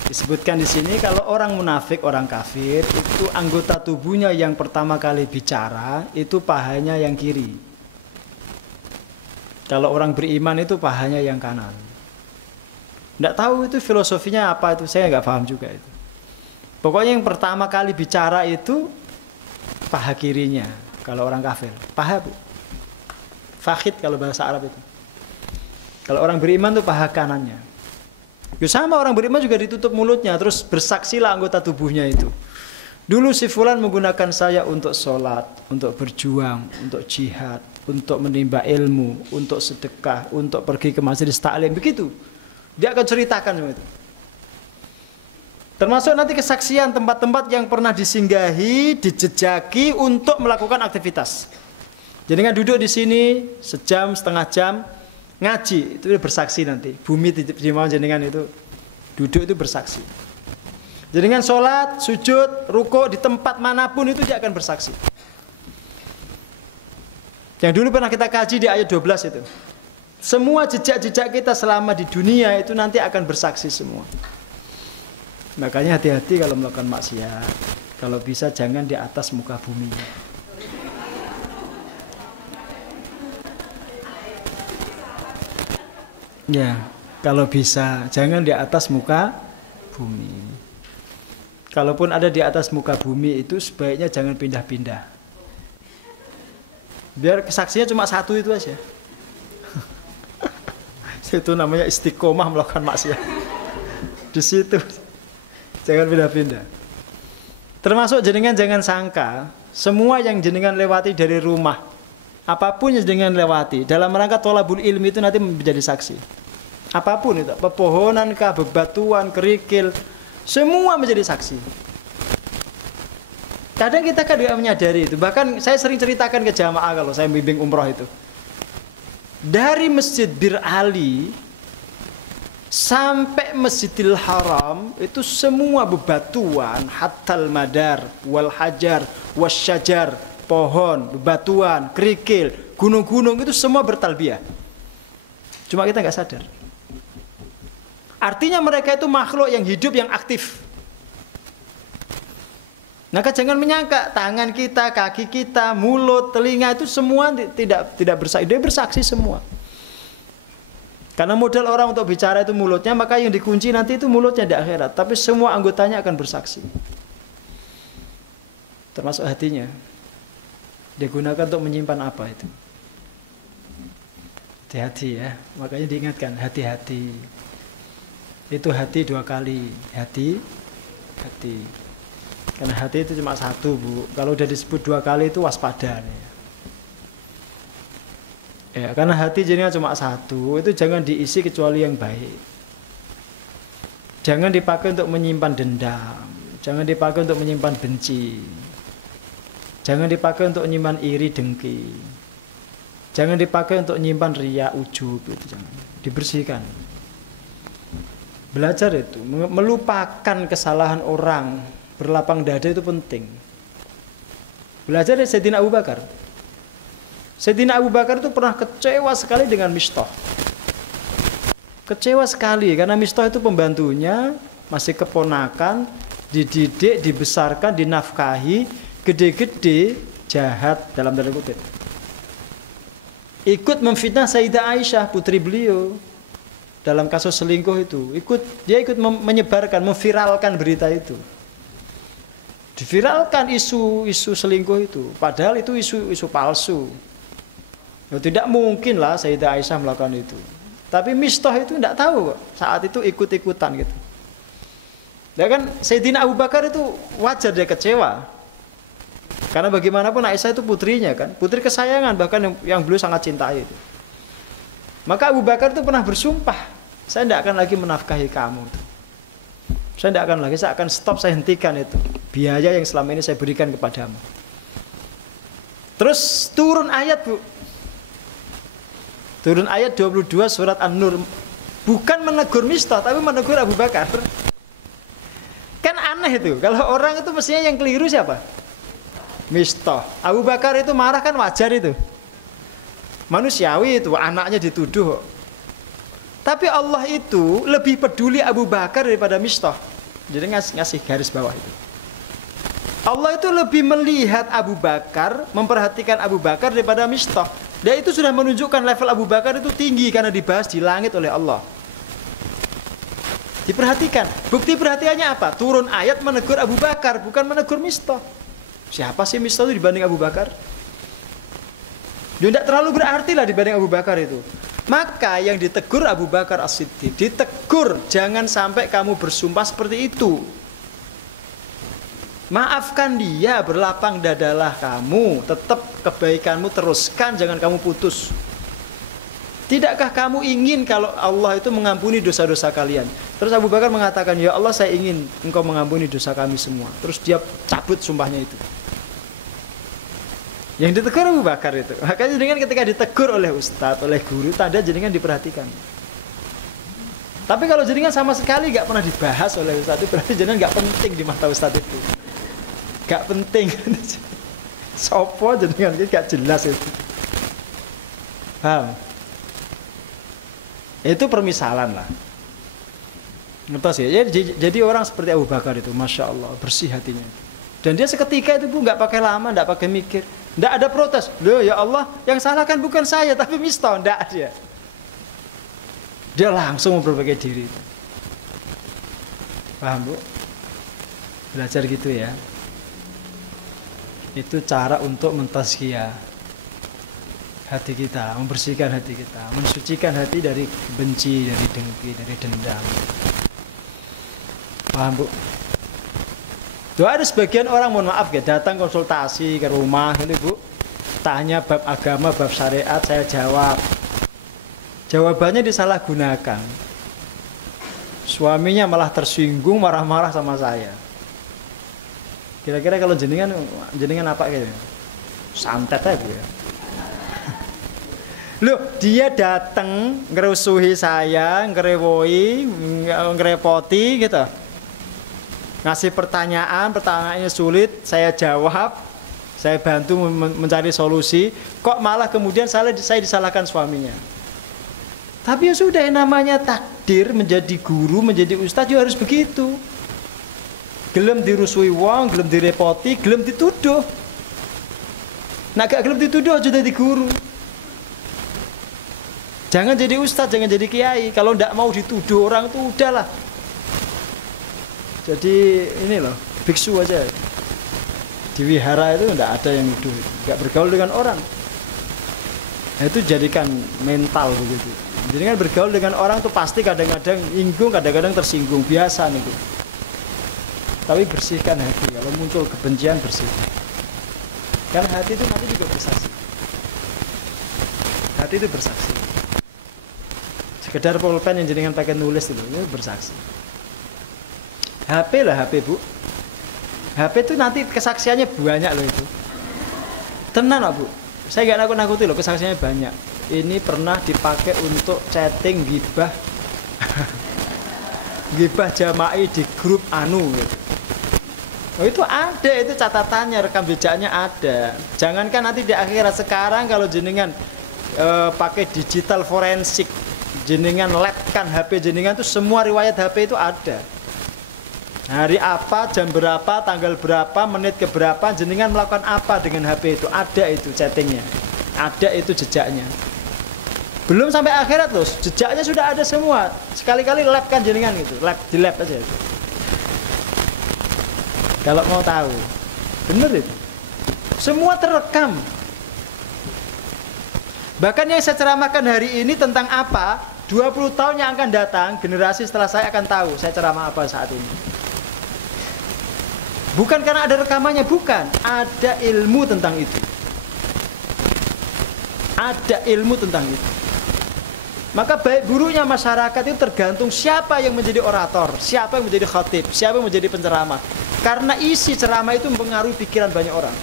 Disebutkan di sini kalau orang munafik, orang kafir itu anggota tubuhnya yang pertama kali bicara itu pahanya yang kiri. Kalau orang beriman itu pahanya yang kanan. Nggak tahu itu filosofinya apa itu, saya nggak paham juga itu. Pokoknya yang pertama kali bicara itu paha kirinya. Kalau orang kafir, paha Bu. Fakhid kalau bahasa Arab itu. Kalau orang beriman itu paha kanannya. Ya sama orang beriman juga ditutup mulutnya, terus bersaksilah anggota tubuhnya itu. Dulu si fulan menggunakan saya untuk sholat, untuk berjuang, untuk jihad, untuk menimba ilmu, untuk sedekah, untuk pergi ke majelis taklim, begitu. Dia akan ceritakan semua itu. Termasuk nanti kesaksian tempat-tempat yang pernah disinggahi, dijejaki untuk melakukan aktivitas. Jenengan duduk di sini sejam, setengah jam, ngaji, itu bersaksi nanti. Bumi di mau jenengan itu duduk itu bersaksi. Jenengan sholat, sujud, rukuk di tempat manapun itu dia akan bersaksi. Yang dulu pernah kita kaji di ayat 12 itu. Semua jejak-jejak kita selama di dunia itu nanti akan bersaksi semua. Makanya hati-hati kalau melakukan maksiat. Kalau bisa jangan di atas muka bumi. Ya, kalau bisa jangan di atas muka bumi. Kalaupun ada di atas muka bumi itu sebaiknya jangan pindah-pindah. Biar kesaksinya cuma satu itu aja. Itu namanya istiqomah melakukan maksiat. Di situ jangan pindah-pindah. Termasuk jenengan jangan sangka semua yang jenengan lewati dari rumah, apapun yang jenengan lewati dalam rangka thalabul ilmi itu nanti menjadi saksi. Apapun itu, pepohonan kah, bebatuan, kerikil, semua menjadi saksi. Kadang kita kan tidak menyadari itu. Bahkan saya sering ceritakan ke jamaah kalau saya bimbing umroh itu. Dari Masjid Bir Ali Sampai Masjidil Haram itu semua bebatuan, hatal madar, wal hajar, wasyajar, pohon, bebatuan, kerikil, gunung-gunung itu semua bertalbiyah. Cuma kita nggak sadar. Artinya mereka itu makhluk yang hidup, yang aktif. Maka jangan menyangka tangan kita, kaki kita, mulut, telinga itu semua tidak bersaksi. Dia bersaksi semua. Karena modal orang untuk bicara itu mulutnya, maka yang dikunci nanti itu mulutnya di akhirat. Tapi semua anggotanya akan bersaksi. Termasuk hatinya. Digunakan untuk menyimpan apa itu? Hati-hati ya. Makanya diingatkan, hati-hati. Itu hati 2 kali. Hati. Karena hati itu cuma 1, Bu. Kalau udah disebut 2 kali itu waspada. Ya, karena hati jadinya cuma 1, itu jangan diisi kecuali yang baik. Jangan dipakai untuk menyimpan dendam, jangan dipakai untuk menyimpan benci, jangan dipakai untuk menyimpan iri dengki, jangan dipakai untuk menyimpan riya ujub, itu jangan. Dibersihkan. Belajar itu, melupakan kesalahan orang, berlapang dada itu penting. Belajar dari Sayyidina Abu Bakar. Sayyidina Abu Bakar itu pernah kecewa sekali dengan Mistah. Kecewa sekali karena Mistah itu pembantunya, masih keponakan, dididik, dibesarkan, dinafkahi, gede-gede, jahat dalam tanda kutip. Ikut memfitnah Sayyidah Aisyah, putri beliau, dalam kasus selingkuh itu. Dia ikut menyebarkan, memviralkan berita itu. Diviralkan isu selingkuh itu, padahal itu isu palsu. Ya, tidak mungkin lah Sayyidah Aisyah melakukan itu. Tapi Mistah itu tidak tahu kok. Saat itu ikut-ikutan gitu. Ya kan Sayyidina Abu Bakar itu wajar dia kecewa. Karena bagaimanapun Aisyah itu putrinya kan, putri kesayangan bahkan yang beliau sangat cintai itu. Maka Abu Bakar itu pernah bersumpah, saya tidak akan lagi menafkahi kamu. Saya tidak akan lagi, saya akan stop, saya hentikan itu. Biaya yang selama ini saya berikan kepadamu. Terus turun ayat, Bu. Turun ayat 22 surat An-Nur. Bukan menegur Mistah, tapi menegur Abu Bakar. Kan aneh itu. Kalau orang itu mestinya yang keliru siapa? Mistah. Abu Bakar itu marah kan wajar itu. Manusiawi itu, anaknya dituduh. Tapi Allah itu lebih peduli Abu Bakar daripada Mistah. Jadi ngasih garis bawah itu. Allah itu lebih melihat Abu Bakar, memperhatikan Abu Bakar daripada Mistah. Dan itu sudah menunjukkan level Abu Bakar itu tinggi karena dibahas di langit oleh Allah. Diperhatikan. Bukti perhatiannya apa? Turun ayat menegur Abu Bakar, bukan menegur Mistah. Siapa sih Mistah itu dibanding Abu Bakar? Dia tidak terlalu berarti lah dibanding Abu Bakar itu. Maka yang ditegur Abu Bakar As-Siddiq, ditegur jangan sampai kamu bersumpah seperti itu. Maafkan dia, berlapang dadalah kamu, tetap kebaikanmu teruskan, jangan kamu putus. Tidakkah kamu ingin kalau Allah itu mengampuni dosa-dosa kalian? Terus Abu Bakar mengatakan, ya Allah saya ingin engkau mengampuni dosa kami semua. Terus dia cabut sumpahnya itu. Yang ditegur Abu Bakar itu. Makanya jenengan ketika ditegur oleh ustadz, oleh guru, tanda jenengan diperhatikan. Tapi kalau jenengan sama sekali gak pernah dibahas oleh ustadz itu, berarti jenengan gak penting di mata ustadz itu. Gak penting. Sopo jenengan itu gak jelas itu. Paham? Itu permisalan lah. Ngertos ya? Jadi orang seperti Abu Bakar itu, Masya Allah, bersih hatinya. Dan dia seketika itu, Bu, gak pakai lama, gak pakai mikir. Tidak ada protes. Loh ya Allah, yang salah kan bukan saya, tapi Mistah. Tidak dia. Dia langsung memperbaiki diri. Paham, Bu? Belajar gitu ya. Itu cara untuk mentazkiyah hati kita, membersihkan hati kita, mensucikan hati dari benci, dari dengki, dari dendam. Paham, Bu? Doa ada sebagian orang, mohon maaf ya, datang konsultasi ke rumah ini, Bu, tanya bab agama, bab syariat, saya jawab. Jawabannya disalahgunakan. Suaminya malah tersinggung, marah-marah sama saya. Kira-kira kalau jenengan apa gitu? Santet aja, Bu ya. Loh, dia datang ngerusuhi saya, ngerewoi, ngerepoti gitu. Ngasih pertanyaannya sulit, saya jawab, saya bantu mencari solusi. Kok malah kemudian saya disalahkan suaminya? Tapi ya sudah, yang namanya takdir menjadi guru, menjadi ustadz juga harus begitu. Gelem dirusui wong, gelem direpoti, gelem dituduh. Nah gak gelem dituduh aja jadi guru. Jangan jadi ustadz, jangan jadi kiai. Kalau ndak mau dituduh orang tuh udahlah. Jadi ini loh, biksu aja. Di wihara itu ndak ada yang nuduh, gak bergaul dengan orang. Nah, itu jadikan mental begitu. Jadi kan bergaul dengan orang tuh pasti kadang-kadang inggung, kadang-kadang tersinggung, biasa nih. Tapi bersihkan hati. Kalau muncul kebencian, bersihkan. Karena hati itu nanti juga bersaksi. Hati itu bersaksi. Sekedar pulpen yang jenengan pakai nulis itu bersaksi. HP lah HP, Bu. HP itu nanti kesaksiannya banyak loh itu. Tenan lah, Bu. Saya nggak nakut-nakuti loh, kesaksiannya banyak. Ini pernah dipakai untuk chatting gibah gibah jama'i di grup anu gitu. Oh itu ada, itu catatannya, rekam jejaknya ada. Jangankan nanti di akhirat, sekarang kalau jenengan pakai digital forensik, jenengan lapkan HP jenengan tuh semua riwayat HP itu ada. Hari apa, jam berapa, tanggal berapa, menit ke berapa, jenengan melakukan apa dengan HP itu, ada itu chattingnya, ada itu jejaknya. Belum sampai akhirat loh, jejaknya sudah ada semua. Sekali-kali lab kan jenengan gitu, di lab aja. Kalau mau tahu, bener itu. Semua terekam. Bahkan yang saya ceramahkan hari ini tentang apa, 20 tahun yang akan datang, generasi setelah saya akan tahu saya ceramah apa saat ini. Bukan karena ada rekamannya, bukan. Ada ilmu tentang itu. Ada ilmu tentang itu. Maka baik buruknya masyarakat itu tergantung siapa yang menjadi orator, siapa yang menjadi khatib, siapa yang menjadi penceramah. Karena isi ceramah itu mempengaruhi pikiran banyak orang.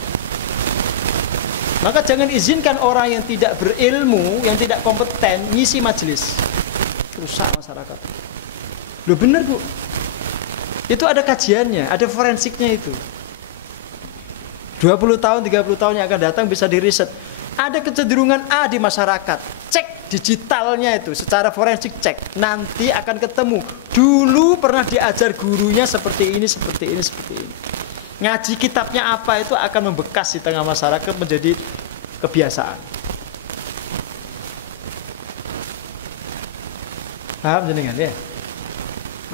Maka jangan izinkan orang yang tidak berilmu, yang tidak kompeten ngisi majelis. Rusak masyarakat. Loh bener, Bu. Itu ada kajiannya, ada forensiknya itu. 20 tahun, 30 tahun yang akan datang bisa diriset. Ada kecenderungan A di masyarakat. Cek digitalnya itu, secara forensik cek. Nanti akan ketemu. Dulu pernah diajar gurunya seperti ini, seperti ini, seperti ini. Ngaji kitabnya apa itu akan membekas di tengah masyarakat menjadi kebiasaan. Paham jenengan ya?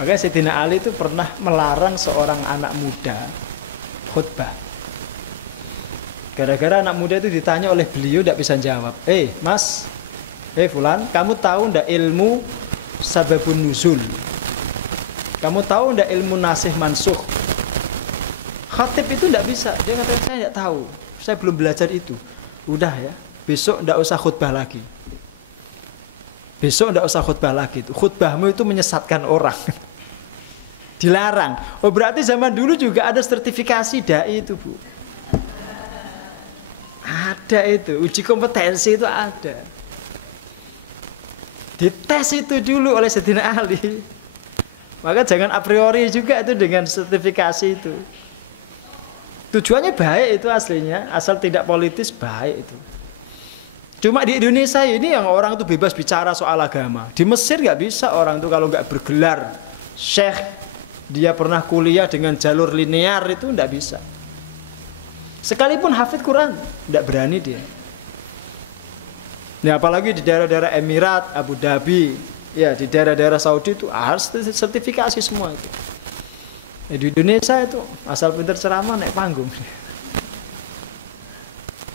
Makanya Sayyidina Ali itu pernah melarang seorang anak muda khutbah. Gara-gara anak muda itu ditanya oleh beliau tidak bisa jawab. Mas, fulan, kamu tahu ndak ilmu sababun nuzul? Kamu tahu ndak ilmu nasih mansukh? Khatib itu ndak bisa. Dia kata saya ndak tahu. Saya belum belajar itu. Udah ya, besok ndak usah khutbah lagi. Besok ndak usah khutbah lagi. Khutbahmu itu menyesatkan orang. Dilarang. Oh berarti zaman dulu juga ada sertifikasi dai itu, Bu. Ada itu, uji kompetensi itu ada. Dites itu dulu oleh Sayyidina Ali. Maka jangan a priori juga itu dengan sertifikasi itu. Tujuannya baik itu aslinya, asal tidak politis baik itu. Cuma di Indonesia ini yang orang tuh bebas bicara soal agama. Di Mesir nggak bisa orang tuh kalau nggak bergelar syekh, dia pernah kuliah dengan jalur linear itu nggak bisa. Sekalipun hafid Quran, tidak berani dia. Nah, apalagi di daerah-daerah Emirat, Abu Dhabi, ya di daerah-daerah Saudi itu harus sertifikasi semua itu. Di Indonesia itu asal pintar ceramah naik panggung.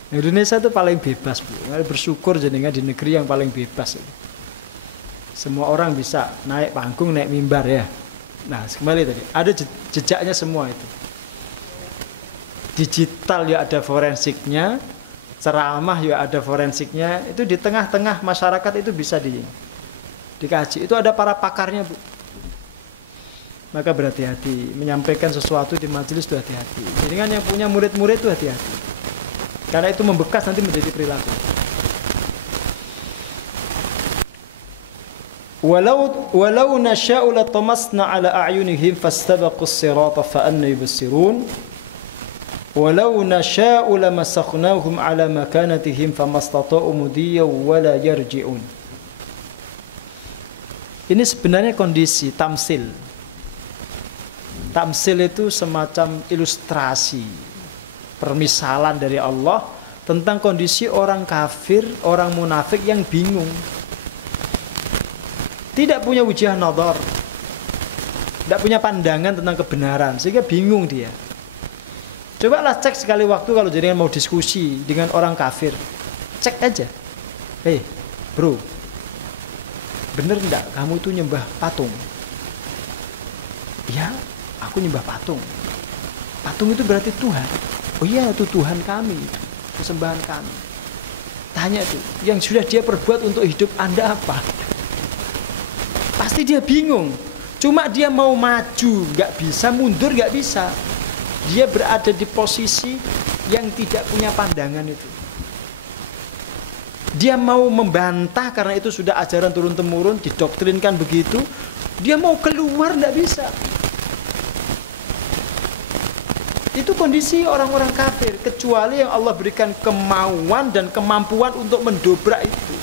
Indonesia itu paling bebas, Bu. Bersyukur jenengan di negeri yang paling bebas. Semua orang bisa naik panggung, naik mimbar ya. Nah, kembali tadi, ada jejaknya semua itu. Digital ya ada forensiknya, ceramah ya ada forensiknya. Itu di tengah-tengah masyarakat itu bisa dikaji. Itu ada para pakarnya, Bu. Maka berhati-hati menyampaikan sesuatu di majelis itu hati-hati. Jadi kan yang punya murid-murid itu hati-hati. Karena itu membekas nanti menjadi perilaku. walau nasya'u latamasna ala a'yunihim fastabaqus sirata fa anna yubsirun walau nasya'u lamasakhnahum ala makanatihim famastata'u mudiyyan wala yarji'un. Ini sebenarnya kondisi tamsil. Tamsil itu semacam ilustrasi, permisalan dari Allah tentang kondisi orang kafir, orang munafik yang bingung. Tidak punya wujah nadhar, tidak punya pandangan tentang kebenaran, sehingga bingung dia. Cobalah cek sekali waktu kalau jenengan mau diskusi dengan orang kafir, cek aja. Hei bro, bener enggak kamu itu nyembah patung? Ya, aku nyembah patung. Patung itu berarti Tuhan. Oh iya, itu Tuhan kami, kesembahan kami. Tanya tuh, yang sudah dia perbuat untuk hidup Anda apa? Pasti dia bingung. Cuma dia mau maju nggak bisa, mundur nggak bisa. Dia berada di posisi yang tidak punya pandangan itu. Dia mau membantah karena itu sudah ajaran turun-temurun, didoktrinkan begitu. Dia mau keluar nggak bisa. Itu kondisi orang-orang kafir, kecuali yang Allah berikan kemauan dan kemampuan untuk mendobrak itu.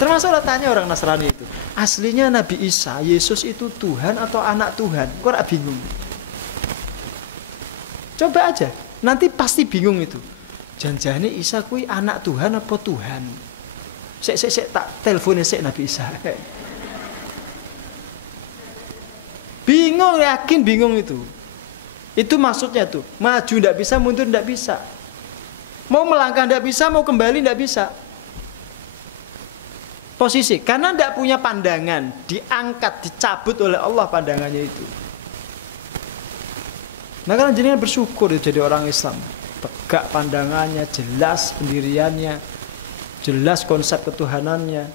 Termasuk tanya orang Nasrani itu, aslinya Nabi Isa, Yesus itu Tuhan atau anak Tuhan? Kok gak bingung? Coba aja, nanti pasti bingung itu. Janjane Isa kui anak Tuhan apa Tuhan? Sek tak teleponnya sek Nabi Isa. Bingung, yakin bingung itu. Itu maksudnya tuh, maju ndak bisa, mundur ndak bisa. Mau melangkah ndak bisa, mau kembali ndak bisa. Posisi, karena ndak punya pandangan, diangkat, dicabut oleh Allah pandangannya itu. Maka jenengan bersyukur jadi orang Islam. Tegak pandangannya, jelas pendiriannya, jelas konsep ketuhanannya,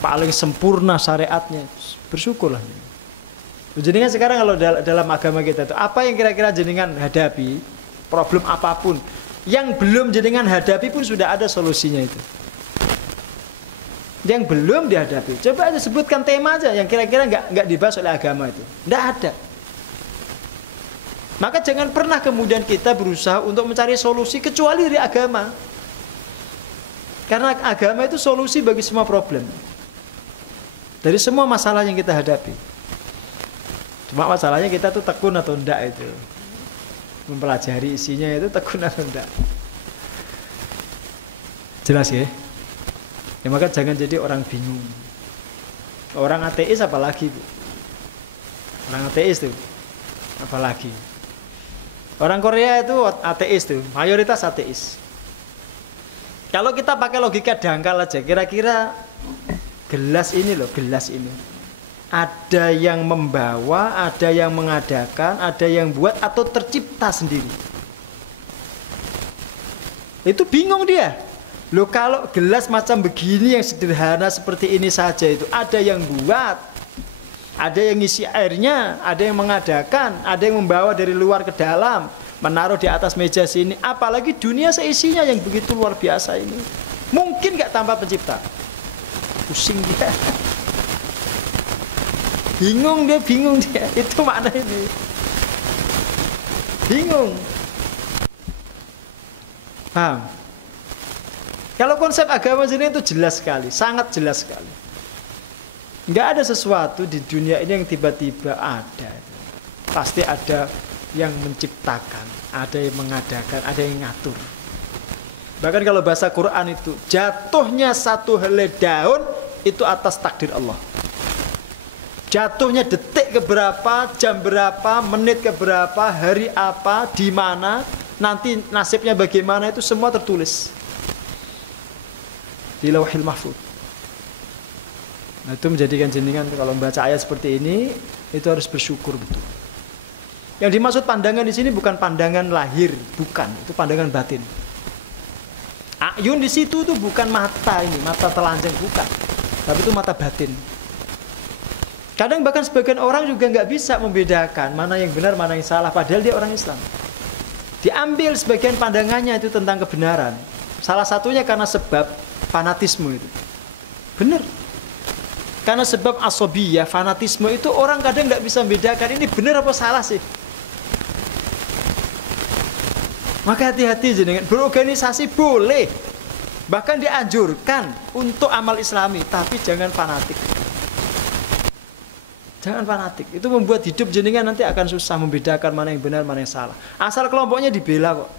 paling sempurna syariatnya. Bersyukurlah. Jenengan sekarang kalau dalam agama kita itu, apa yang kira-kira jenengan hadapi, problem apapun, yang belum jenengan hadapi pun sudah ada solusinya itu. Yang belum dihadapi, coba aja sebutkan tema aja yang kira-kira nggak dibahas oleh agama itu, nggak ada. Maka jangan pernah kemudian kita berusaha untuk mencari solusi kecuali dari agama, karena agama itu solusi bagi semua problem, dari semua masalah yang kita hadapi. Cuma masalahnya kita tuh tekun atau enggak itu, mempelajari isinya itu tekun atau enggak. Jelas ya? Ya maka jangan jadi orang bingung. Orang ateis apalagi Bu? Orang ateis tuh apalagi. Orang Korea itu ateis tuh, mayoritas ateis. Kalau kita pakai logika dangkal aja, kira-kira gelas ini loh, gelas ini. Ada yang membawa, ada yang mengadakan, ada yang buat atau tercipta sendiri. Itu bingung dia. Loh kalau gelas macam begini yang sederhana seperti ini saja itu ada yang buat, ada yang ngisi airnya, ada yang mengadakan, ada yang membawa dari luar ke dalam, menaruh di atas meja sini. Apalagi dunia seisinya yang begitu luar biasa ini. Mungkin gak tanpa pencipta? Pusing dia. Bingung dia. Itu makna ini. Bingung. Paham? Kalau konsep agama sini itu jelas sekali, sangat jelas sekali. Nggak ada sesuatu di dunia ini yang tiba-tiba ada. Pasti ada yang menciptakan, ada yang mengadakan, ada yang ngatur. Bahkan kalau bahasa Quran itu, jatuhnya satu helai daun itu atas takdir Allah. Jatuhnya detik keberapa, jam berapa, menit keberapa, hari apa, di mana, nanti nasibnya bagaimana itu semua tertulis di Lauhil Mahfuz. Nah, itu menjadikan jenengan kalau membaca ayat seperti ini itu harus bersyukur betul. Yang dimaksud pandangan di sini bukan pandangan lahir, bukan, itu pandangan batin. Ayun di situ tuh bukan mata ini, mata telanjang bukan, tapi itu mata batin. Kadang bahkan sebagian orang juga nggak bisa membedakan mana yang benar, mana yang salah, padahal dia orang Islam. Diambil sebagian pandangannya itu tentang kebenaran. Salah satunya karena sebab fanatisme itu. Benar. Karena sebab asobiyah, fanatisme itu orang kadang nggak bisa membedakan ini benar apa salah sih. Maka hati-hati jenengan, berorganisasi boleh, bahkan dianjurkan untuk amal islami, tapi jangan fanatik. Jangan fanatik, itu membuat hidup jenengan nanti akan susah membedakan mana yang benar, mana yang salah. Asal kelompoknya dibela kok.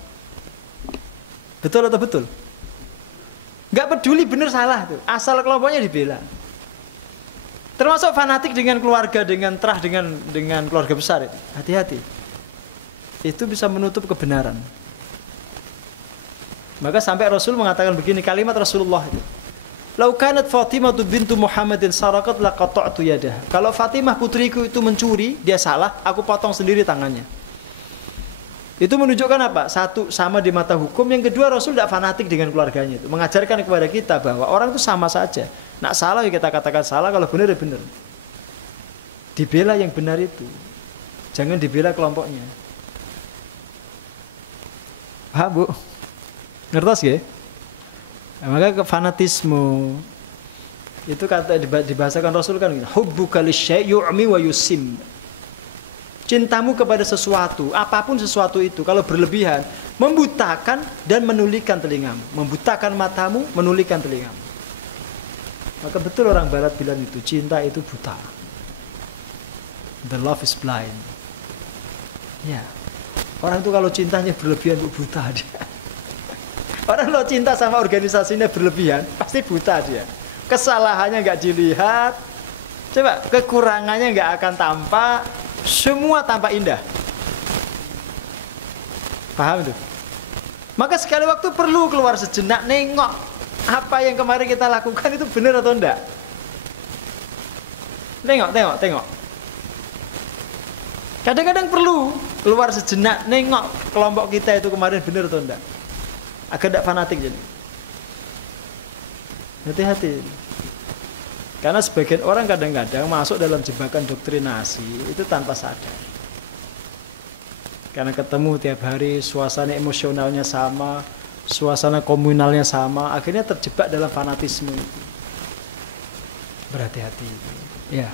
Betul atau betul? Nggak peduli benar salah tuh, asal kelompoknya dibela. Termasuk fanatik dengan keluarga, dengan terah, dengan keluarga besar. Hati-hati. Itu bisa menutup kebenaran. Maka sampai Rasul mengatakan begini, kalimat Rasulullah itu. Lau kanat Fatimah bintu Muhammadin sarakat laqata'tu yadaha. Kalau Fatimah putriku itu mencuri, dia salah, aku potong sendiri tangannya. Itu menunjukkan apa? Satu, sama di mata hukum. Yang kedua, Rasul tidak fanatik dengan keluarganya itu. Mengajarkan kepada kita bahwa orang itu sama saja. Nak salah ya kita katakan salah, kalau benar ya benar. Dibela yang benar itu. Jangan dibela kelompoknya. Paham, Bu? Ngertos ya? Nah, maka fanatisme itu kata dibahasakan Rasul kan gitu. Hubbuka lisyai' yu'mi wa yusim. Cintamu kepada sesuatu, apapun sesuatu itu, kalau berlebihan, membutakan dan menulikan telingamu. Membutakan matamu, menulikan telingamu. Maka betul orang barat bilang itu, cinta itu buta. The love is blind. Ya, orang itu kalau cintanya berlebihan, buta dia. Orang kalau cinta sama organisasinya berlebihan, pasti buta dia. Kesalahannya nggak dilihat, coba kekurangannya nggak akan tampak. Semua tampak indah. Paham itu? Maka sekali waktu perlu keluar sejenak, nengok apa yang kemarin kita lakukan itu benar atau enggak. Tengok. Kadang-kadang perlu keluar sejenak, nengok kelompok kita itu kemarin benar atau enggak. Agar tidak fanatik jadi. Hati-hati. Karena sebagian orang kadang-kadang masuk dalam jebakan doktrinasi itu tanpa sadar. Karena ketemu tiap hari, suasana emosionalnya sama, suasana komunalnya sama, akhirnya terjebak dalam fanatisme. Berhati-hati. Ya.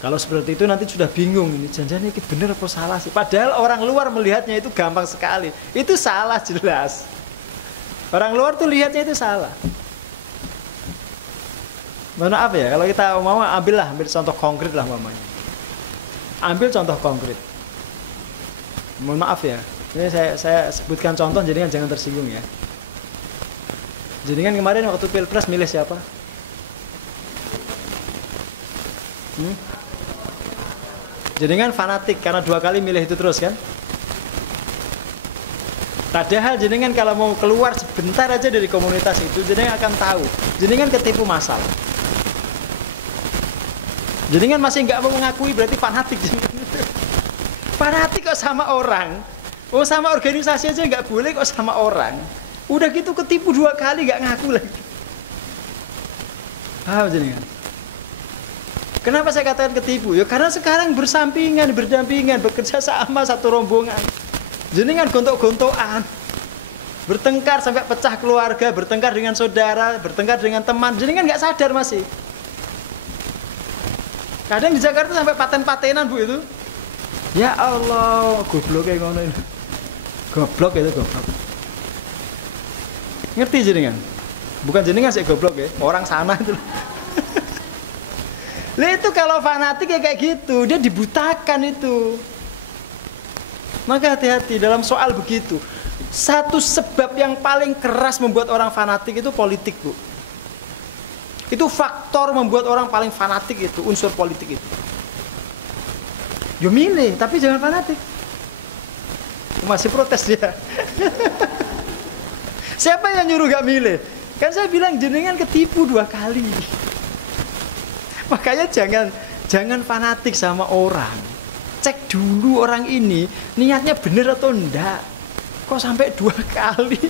Kalau seperti itu nanti sudah bingung, ini jangan-jangan ini benar apa salah sih? Padahal orang luar melihatnya itu gampang sekali. Itu salah jelas. Orang luar tuh lihatnya itu salah. Maaf ya, kalau kita mau ambil contoh konkret lah mamanya. Ambil contoh konkret. Mohon maaf ya, ini saya sebutkan contoh, jadi jangan tersinggung ya. Jadi kan kemarin waktu pilpres milih siapa? Jadi kan fanatik karena 2 kali milih itu terus kan. Padahal jenengan kalau mau keluar sebentar aja dari komunitas itu, jenengan akan tahu, jenengan ketipu masalah. Jenengan masih nggak mau mengakui berarti fanatik. Fanatik kok sama orang, oh sama organisasi aja nggak boleh kok sama orang. Udah gitu ketipu 2 kali nggak ngaku lagi. Paham jenengan? Kenapa saya katakan ketipu? Ya karena sekarang bersampingan, berdampingan, bekerja sama satu rombongan. Jenengan gontok-gontokan, bertengkar sampai pecah keluarga, bertengkar dengan saudara, bertengkar dengan teman. Jenengan nggak sadar masih. Kadang di Jakarta sampai paten-patenan Bu itu. Ya Allah, goblok kayak ngono ini. Goblok itu goblok. Ngerti jenengan? Bukan jenengan sih goblok ya, orang sana itu. Lah itu kalau fanatik ya kayak gitu, dia dibutakan itu. Maka hati-hati dalam soal begitu. Satu sebab yang paling keras membuat orang fanatik itu politik, Bu. Itu faktor membuat orang paling fanatik itu, unsur politik itu. Yo milih, tapi jangan fanatik. Masih protes dia. Siapa yang nyuruh gak milih? Kan saya bilang jenengan ketipu 2 kali. Makanya jangan fanatik sama orang. Cek dulu orang ini niatnya benar atau enggak. Kok sampai 2 kali?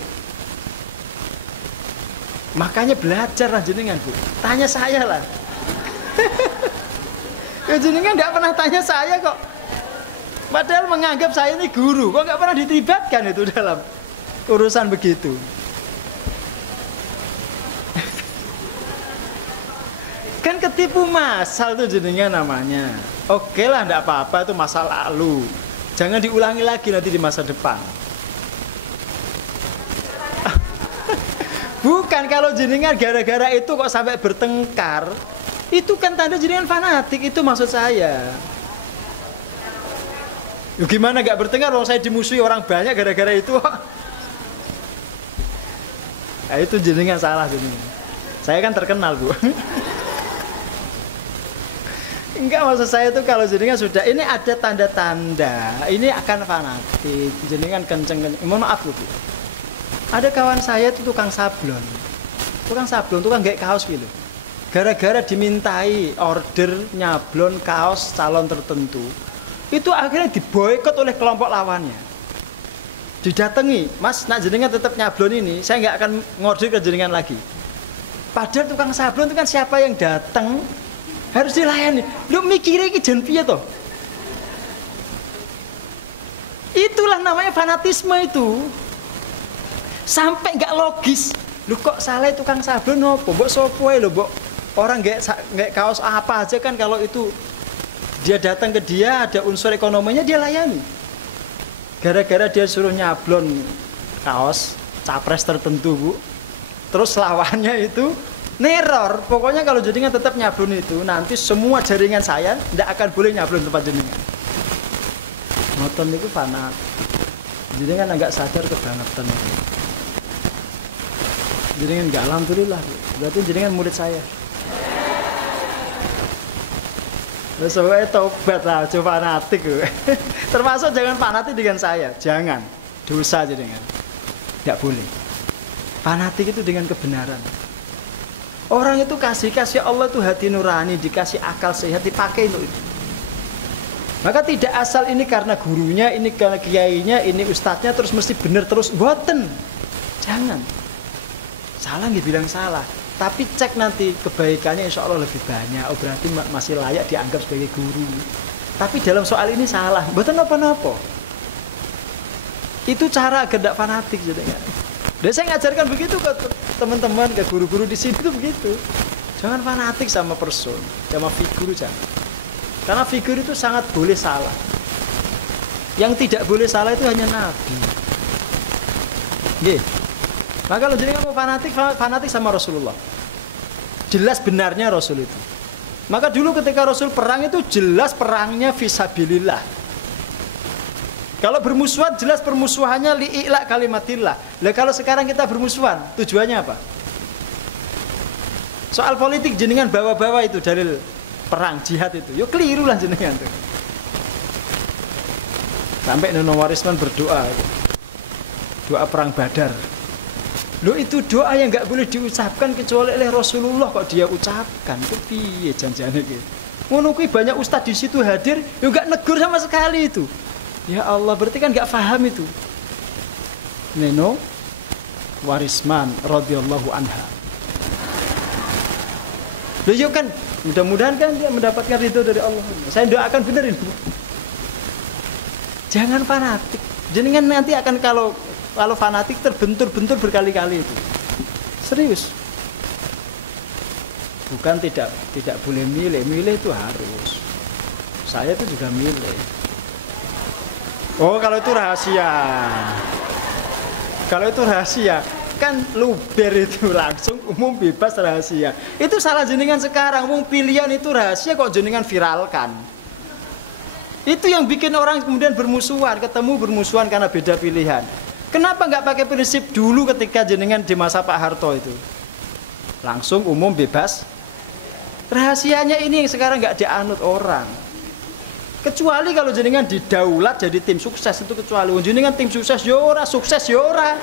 Makanya belajar lah jenengan Bu. Tanya saya lah. Ya jenengan nggak pernah tanya saya kok. Padahal menganggap saya ini guru. Kok nggak pernah diterlibatkan itu dalam urusan begitu. Kan ketipu masal tuh jenengan namanya. Oke lah, enggak apa-apa, itu masa lalu. Jangan diulangi lagi nanti di masa depan. Bukan, kalau jenengan gara-gara itu kok sampai bertengkar, itu kan tanda jenengan fanatik, itu maksud saya. Ya gimana gak bertengkar, kalau saya dimusuhi orang banyak gara-gara itu. Nah, itu jenengan salah jenengan. Saya kan terkenal, Bu. Enggak, maksud saya itu kalau jenengan sudah ini ada tanda-tanda ini akan fanatik, jenengan kenceng-kenceng. Mohon maaf Bu. Ada kawan saya itu tukang sablon, tukang gak kaos gitu. Gara-gara dimintai order nyablon kaos calon tertentu, itu akhirnya diboikot oleh kelompok lawannya. Didatangi, Mas, nak jenengan tetap nyablon ini, saya nggak akan ngorder ke jenengan lagi. Padahal tukang sablon itu kan siapa yang datang harus dilayani. Lu mikirnya ini jen piye toh? Itulah namanya fanatisme itu. Sampai nggak logis. Lu kok salah tukang sablon nopo? Mbok sopo ae lho, mbok. Orang nggak kaos apa aja kan, kalau itu dia datang ke dia ada unsur ekonominya dia layani. Gara-gara dia suruh nyablon kaos capres tertentu, Bu. Terus lawannya itu neror. Pokoknya kalau jenengan tetap nyablon itu, nanti semua jaringan saya tidak akan boleh nyablon tempat jenengan. Ngoten itu fanat. Jenengan agak sadar kebangetan itu. Jenengan enggak, alhamdulillah. Berarti jenengan murid saya. Terus saya tobat lah, coba fanatik. Termasuk jangan fanatik dengan saya, jangan. Dosa jenengan. Enggak boleh. Fanatik itu dengan kebenaran. Orang itu kasih Allah itu hati nurani, dikasih akal sehat, dipakai untuk itu. Maka tidak asal ini karena gurunya, ini karena kiainya, ini ustadznya terus mesti benar terus. Boten. Jangan. Salah nggak bilang salah, tapi cek nanti kebaikannya insya Allah lebih banyak. Oh berarti masih layak dianggap sebagai guru. Tapi dalam soal ini salah. Boten apa-apa. Itu cara agar tidak fanatik jadi. Dan saya ngajarkan begitu ke teman-teman, ke guru-guru di sini tuh begitu. Jangan fanatik sama person, sama figur jangan. Karena figur itu sangat boleh salah. Yang tidak boleh salah itu hanya Nabi. Nggih. Maka kalau jenengan mau fanatik sama Rasulullah. Jelas benarnya Rasul itu. Maka dulu ketika Rasul perang itu jelas perangnya fisabilillah. Kalau bermusuhan jelas permusuhannya li'i'la kalimatillah. Lah kalau sekarang kita bermusuhan, tujuannya apa? Soal politik jenengan bawa-bawa itu dalil perang jihad itu. Yo keliru lah jenengan tuh. Sampai Nono Warisman berdoa. Doa perang Badar. Loh itu doa yang enggak boleh diucapkan kecuali oleh Rasulullah kok dia ucapkan. Itu piye janjane gitu. Ngono kuwi banyak ustaz di situ hadir, yo enggak negur sama sekali itu. Ya Allah, berarti kan gak paham itu. Neno Warisman radhiyallahu anha. Loh yuk kan, mudah-mudahan kan dia mendapatkan ridho dari Allah. Saya doakan benar ini. Jangan fanatik. Jenengan nanti akan kalau fanatik terbentur-bentur berkali-kali itu. Serius. Bukan tidak boleh milih itu harus. Saya itu juga milih. Oh kalau itu rahasia. Kalau itu rahasia kan luber itu langsung umum bebas rahasia. Itu salah jenengan sekarang. Wong pilihan itu rahasia kok jenengan viralkan. Itu yang bikin orang kemudian bermusuhan, ketemu bermusuhan karena beda pilihan. Kenapa nggak pakai prinsip dulu ketika jenengan di masa Pak Harto itu? Langsung umum bebas. Rahasianya ini yang sekarang nggak dianut orang. Kecuali kalau jenengan didaulat jadi tim sukses itu kecuali. Jenengan tim sukses yora, sukses yora.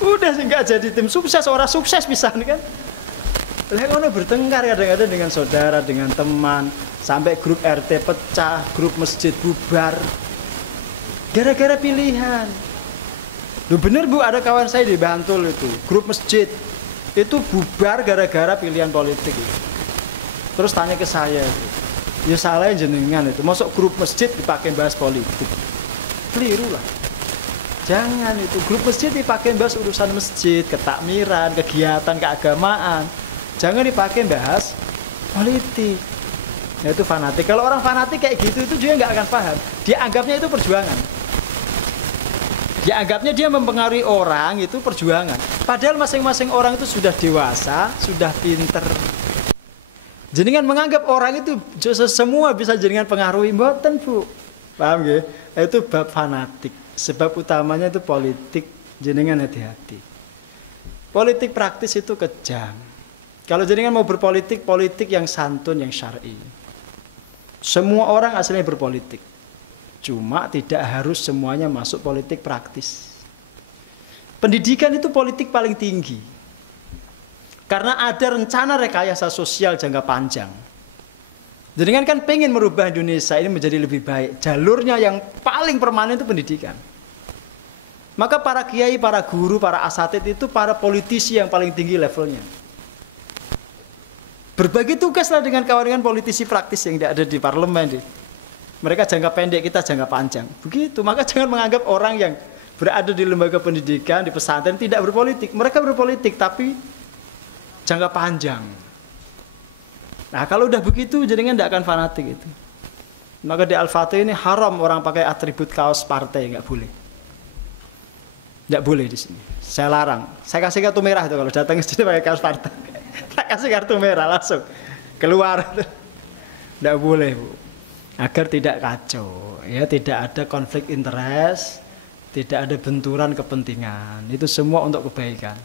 Udah nggak jadi tim sukses, orang sukses bisa kan? Lah ngono bertengkar kadang-kadang dengan saudara, dengan teman, sampai grup RT pecah, grup masjid bubar. Gara-gara pilihan. Loh bener Bu, ada kawan saya di Bantul itu, grup masjid itu bubar gara-gara pilihan politik itu. Terus tanya ke saya, ya salahnya jenengan itu, masuk grup masjid dipakai bahas politik. Keliru lah. Jangan itu. Grup masjid dipakai bahas urusan masjid, ketakmiran, kegiatan keagamaan. Jangan dipakai bahas politik. Nah, itu fanatik. Kalau orang fanatik kayak gitu itu juga nggak akan paham. Dianggapnya itu perjuangan. Dianggapnya dia mempengaruhi orang itu perjuangan. Padahal masing-masing orang itu sudah dewasa, sudah pinter. Jenengan menganggap orang itu semua bisa jenengan pengaruhi, mboten Bu. Paham nggih? Itu bab fanatik. Sebab utamanya itu politik. Jenengan hati-hati. Politik praktis itu kejam. Kalau jenengan mau berpolitik, politik yang santun, yang syar'i. Semua orang aslinya berpolitik. Cuma tidak harus semuanya masuk politik praktis. Pendidikan itu politik paling tinggi. Karena ada rencana rekayasa sosial jangka panjang. Jadi kan pengen merubah Indonesia ini menjadi lebih baik. Jalurnya yang paling permanen itu pendidikan. Maka para kiai, para guru, para asatid itu para politisi yang paling tinggi levelnya. Berbagi tugaslah dengan kawan-kawan politisi praktis yang ada di parlemen. Mereka jangka pendek, kita jangka panjang. Begitu, maka jangan menganggap orang yang berada di lembaga pendidikan, di pesantren tidak berpolitik. Mereka berpolitik, tapi jangka panjang. Nah, kalau udah begitu, jadinya tidak akan fanatik itu. Maka di Al-Fatih ini haram orang pakai atribut kaos partai, nggak boleh. Nggak boleh di sini. Saya larang. Saya kasih kartu merah itu kalau datang ke sini pakai kaos partai. Tak kasih kartu merah langsung keluar. Tidak boleh Bu. Agar tidak kacau, ya tidak ada konflik interest, tidak ada benturan kepentingan. Itu semua untuk kebaikan.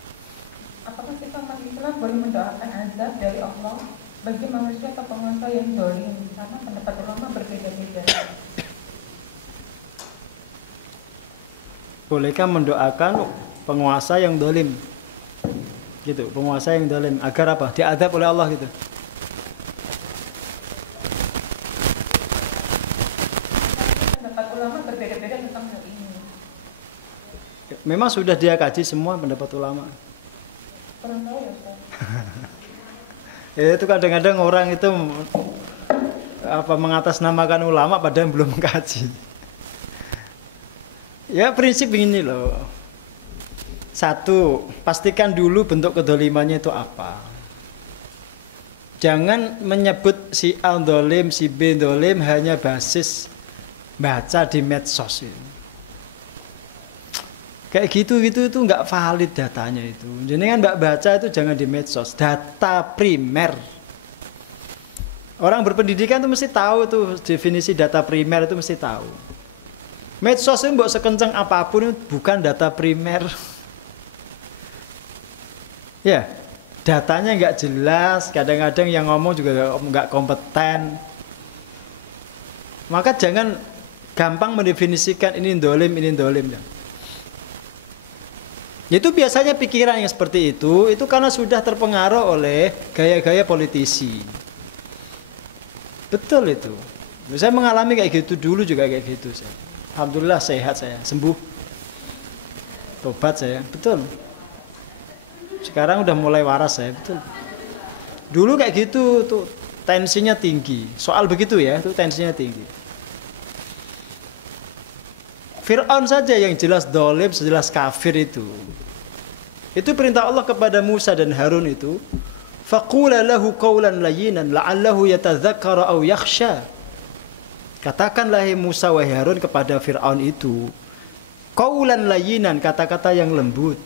Apakah kita umat Islam boleh mendoakan azab dari Allah bagi manusia atau penguasa yang zalim? Karena pendapat ulama berbeda-beda. Bolehkah mendoakan penguasa yang zalim? Gitu, penguasa yang zalim agar apa? Diadab oleh Allah gitu. Pendapat ulama berbeda-beda tentang hal ini. Memang sudah dia kaji semua pendapat ulama. Kurang tahu ya Ustaz. Ya, itu kadang-kadang orang itu mengatasnamakan ulama padahal belum mengkaji. Ya prinsip begini loh. Satu, pastikan dulu bentuk kedolimannya itu apa. Jangan menyebut si A dolim, si B dolim hanya basis baca di medsos itu. Kayak gitu-gitu itu nggak valid datanya itu. Jadi kan mbak baca itu jangan di medsos, data primer. Orang berpendidikan itu mesti tahu tuh definisi data primer itu mesti tahu. Medsos itu mbok sekencang apapun itu bukan data primer. Ya, datanya nggak jelas, kadang-kadang yang ngomong juga nggak kompeten. Maka jangan gampang mendefinisikan ini dolim. Itu biasanya pikiran yang seperti itu karena sudah terpengaruh oleh gaya-gaya politisi. Betul itu. Saya mengalami kayak gitu dulu juga kayak gitu. Alhamdulillah sehat saya, sembuh. Tobat saya, betul. Sekarang udah mulai waras saya, betul. Dulu kayak gitu tuh tensinya tinggi. Soal begitu ya, tuh tensinya tinggi. Fir'aun saja yang jelas dolim, jelas kafir itu. Itu perintah Allah kepada Musa dan Harun itu. Faqula lahu qawlan layyinan la'allahu yatadzakkara aw yakhsha. Katakanlah Musa wa Harun kepada Fir'aun itu. Qawlan layyinan, kata-kata yang lembut.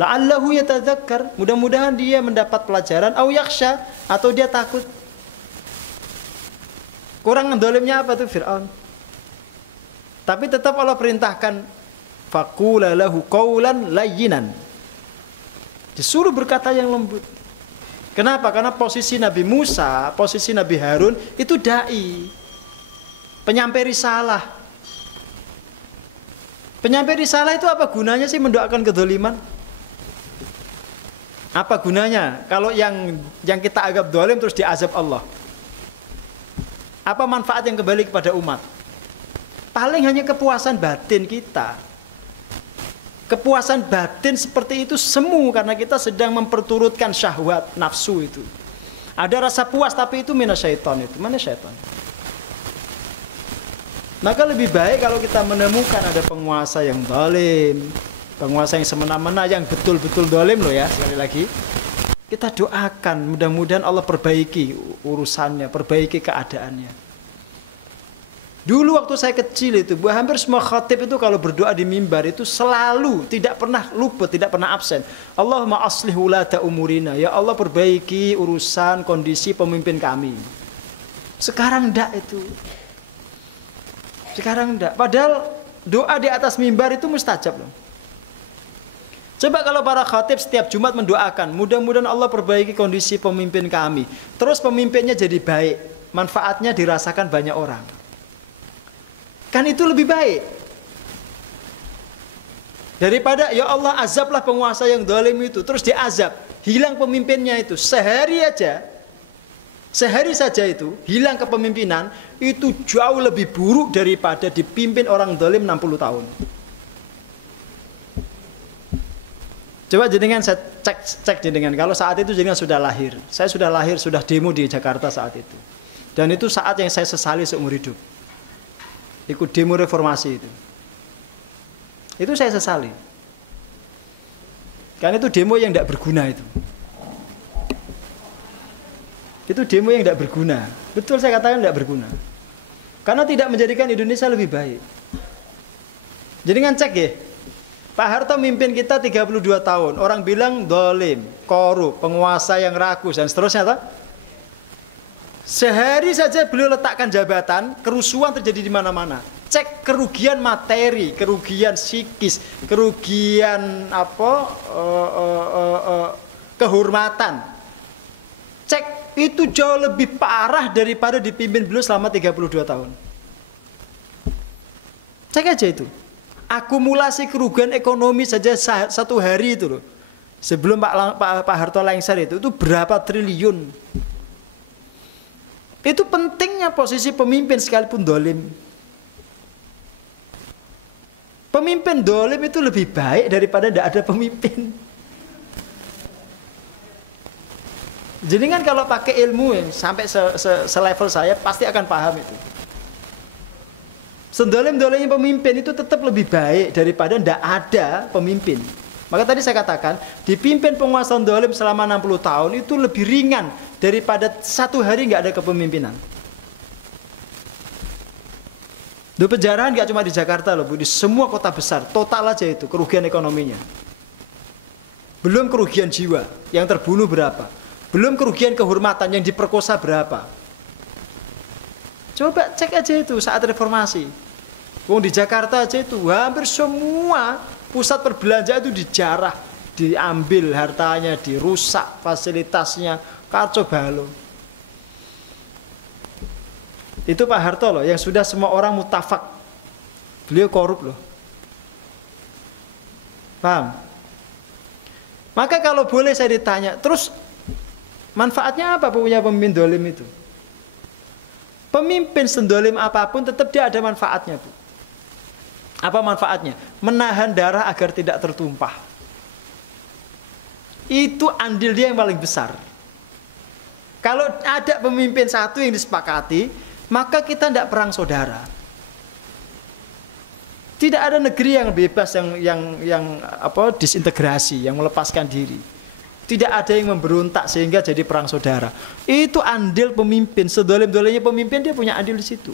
La'allahu yatadzakkar, mudah-mudahan dia mendapat pelajaran aw yakhsha, atau dia takut. Kurang dolimnya apa tuh Fir'aun? Tapi tetap Allah perintahkan faqula lahu qawlan layyinan. Disuruh berkata yang lembut. Kenapa? Karena posisi Nabi Musa, posisi Nabi Harun itu dai. Penyampai risalah. Penyampai risalah itu apa gunanya sih mendoakan kedoliman? Apa gunanya kalau yang kita anggap dolim terus diazab Allah? Apa manfaat yang kembali kepada umat? Paling hanya kepuasan batin kita. Kepuasan batin seperti itu semu karena kita sedang memperturutkan syahwat nafsu itu. Ada rasa puas tapi itu minasyaiton itu. Mana syaitan? Maka lebih baik kalau kita menemukan ada penguasa yang zalim, penguasa yang semena-mena, yang betul-betul zalim loh ya, sekali lagi. Kita doakan, mudah-mudahan Allah perbaiki urusannya, perbaiki keadaannya. Dulu waktu saya kecil itu, hampir semua khatib itu kalau berdoa di mimbar itu selalu, tidak pernah luput, tidak pernah absen. Allahumma aslih wulata umurina, ya Allah perbaiki urusan kondisi pemimpin kami. Sekarang enggak itu. Sekarang enggak. Padahal doa di atas mimbar itu mustajab loh. Coba kalau para khatib setiap Jumat mendoakan, mudah-mudahan Allah perbaiki kondisi pemimpin kami. Terus pemimpinnya jadi baik, manfaatnya dirasakan banyak orang. Kan itu lebih baik. Daripada ya Allah azablah penguasa yang zalim itu, terus diazab, hilang pemimpinnya itu. Sehari saja itu, hilang kepemimpinan, itu jauh lebih buruk daripada dipimpin orang zalim 60 tahun. Coba jenengan saya cek jenengan, kalau saat itu jenengan sudah lahir. Saya sudah lahir, sudah demo di Jakarta saat itu. Dan itu saat yang saya sesali seumur hidup. Ikut demo reformasi itu. Itu saya sesali. Karena itu demo yang tidak berguna itu. Itu demo yang tidak berguna. Betul saya katakan tidak berguna. Karena tidak menjadikan Indonesia lebih baik. Jenengan cek ya. Pak Harto mimpin kita 32 tahun. Orang bilang zalim, korup, penguasa yang rakus dan seterusnya toh. Sehari saja beliau letakkan jabatan, kerusuhan terjadi di mana-mana. Cek kerugian materi, kerugian psikis, kerugian kehormatan. Cek itu jauh lebih parah daripada dipimpin beliau selama 32 tahun. Cek aja itu. Akumulasi kerugian ekonomi saja satu hari itu loh. Sebelum Pak Harto lengser itu berapa triliun. Itu pentingnya posisi pemimpin sekalipun dolim. Pemimpin dolim itu lebih baik daripada tidak ada pemimpin. Jadi kan kalau pakai ilmu yang sampai selevel saya pasti akan paham itu. Sendolim-dolimnya pemimpin itu tetap lebih baik daripada tidak ada pemimpin. Maka tadi saya katakan, dipimpin penguasa dolim selama 60 tahun itu lebih ringan daripada satu hari nggak ada kepemimpinan. Di penjarahan nggak cuma di Jakarta loh, Bu, di semua kota besar, total aja itu kerugian ekonominya. Belum kerugian jiwa, yang terbunuh berapa? Belum kerugian kehormatan, yang diperkosa berapa? Coba cek aja itu saat reformasi. Wong di Jakarta aja itu hampir semua pusat perbelanjaan itu dijarah, diambil hartanya, dirusak fasilitasnya, kacau balau. Itu Pak Harto loh, yang sudah semua orang mutafak. Beliau korup loh. Paham? Maka kalau boleh saya ditanya, terus manfaatnya apa punya pemimpin dolim itu? Pemimpin sendolim apapun tetap dia ada manfaatnya, Bu. Apa manfaatnya? Menahan darah agar tidak tertumpah. Itu andil dia yang paling besar. Kalau ada pemimpin satu yang disepakati, maka kita tidak perang saudara. Tidak ada negeri yang bebas yang disintegrasi, yang melepaskan diri. Tidak ada yang memberontak sehingga jadi perang saudara. Itu andil pemimpin. Sedolim-dolimnya pemimpin dia punya andil di situ.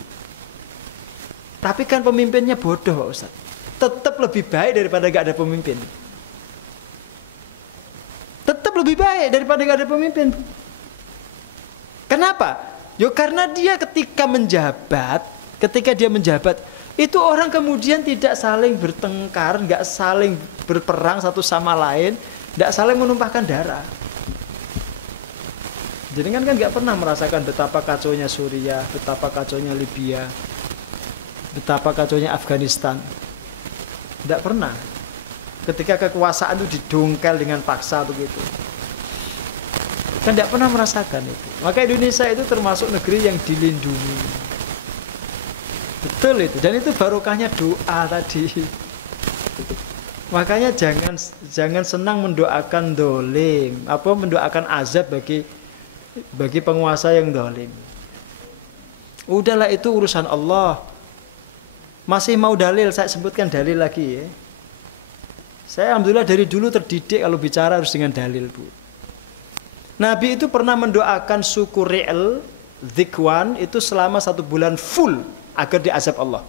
Tapi kan pemimpinnya bodoh, Pak Ustaz. Tetap lebih baik daripada gak ada pemimpin. Tetap lebih baik daripada gak ada pemimpin. Kenapa? Yo karena dia ketika dia menjabat, itu orang kemudian tidak saling bertengkar, gak saling berperang satu sama lain. Tidak saling menumpahkan darah. Jadi kan nggak pernah merasakan betapa kacaunya Suriah, betapa kacaunya Libya, betapa kacaunya Afghanistan. Tidak pernah. Ketika kekuasaan itu didongkel dengan paksa begitu. Kan tidak pernah merasakan itu. Maka Indonesia itu termasuk negeri yang dilindungi. Betul itu. Dan itu barokahnya doa tadi. Makanya jangan senang mendoakan dolim, mendoakan azab bagi penguasa yang dolim. Udahlah itu urusan Allah. Masih mau dalil, saya sebutkan dalil lagi ya. Saya alhamdulillah dari dulu terdidik kalau bicara harus dengan dalil, Bu. Nabi itu pernah mendoakan suku Ri'l, Dzikwan itu selama 1 bulan full agar diazab Allah.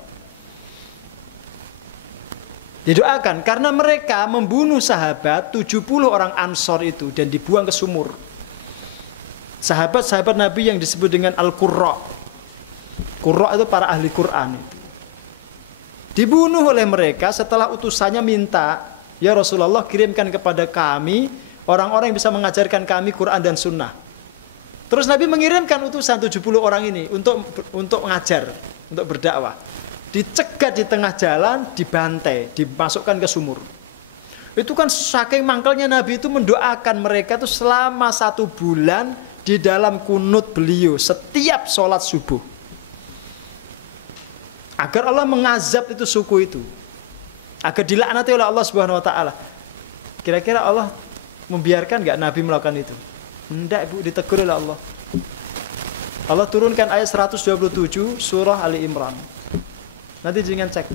Didoakan karena mereka membunuh sahabat 70 orang Ansor itu dan dibuang ke sumur. Sahabat-sahabat Nabi yang disebut dengan Al-Qurra. Qurra itu para ahli Quran itu. Dibunuh oleh mereka setelah utusannya minta, ya Rasulullah kirimkan kepada kami orang-orang yang bisa mengajarkan kami Quran dan Sunnah. Terus Nabi mengirimkan utusan 70 orang ini untuk mengajar, untuk berdakwah. Dicegat di tengah jalan, dibantai, dimasukkan ke sumur. Itu kan saking mangkelnya Nabi itu mendoakan mereka itu selama 1 bulan di dalam kunut beliau setiap sholat subuh. Agar Allah mengazab itu suku itu. Agar dilaknati oleh Allah Subhanahu wa taala. Kira-kira Allah membiarkan enggak Nabi melakukan itu? Enggak, Bu, ditegur oleh Allah. Allah turunkan ayat 127 surah Ali Imran. Nanti jangan cek.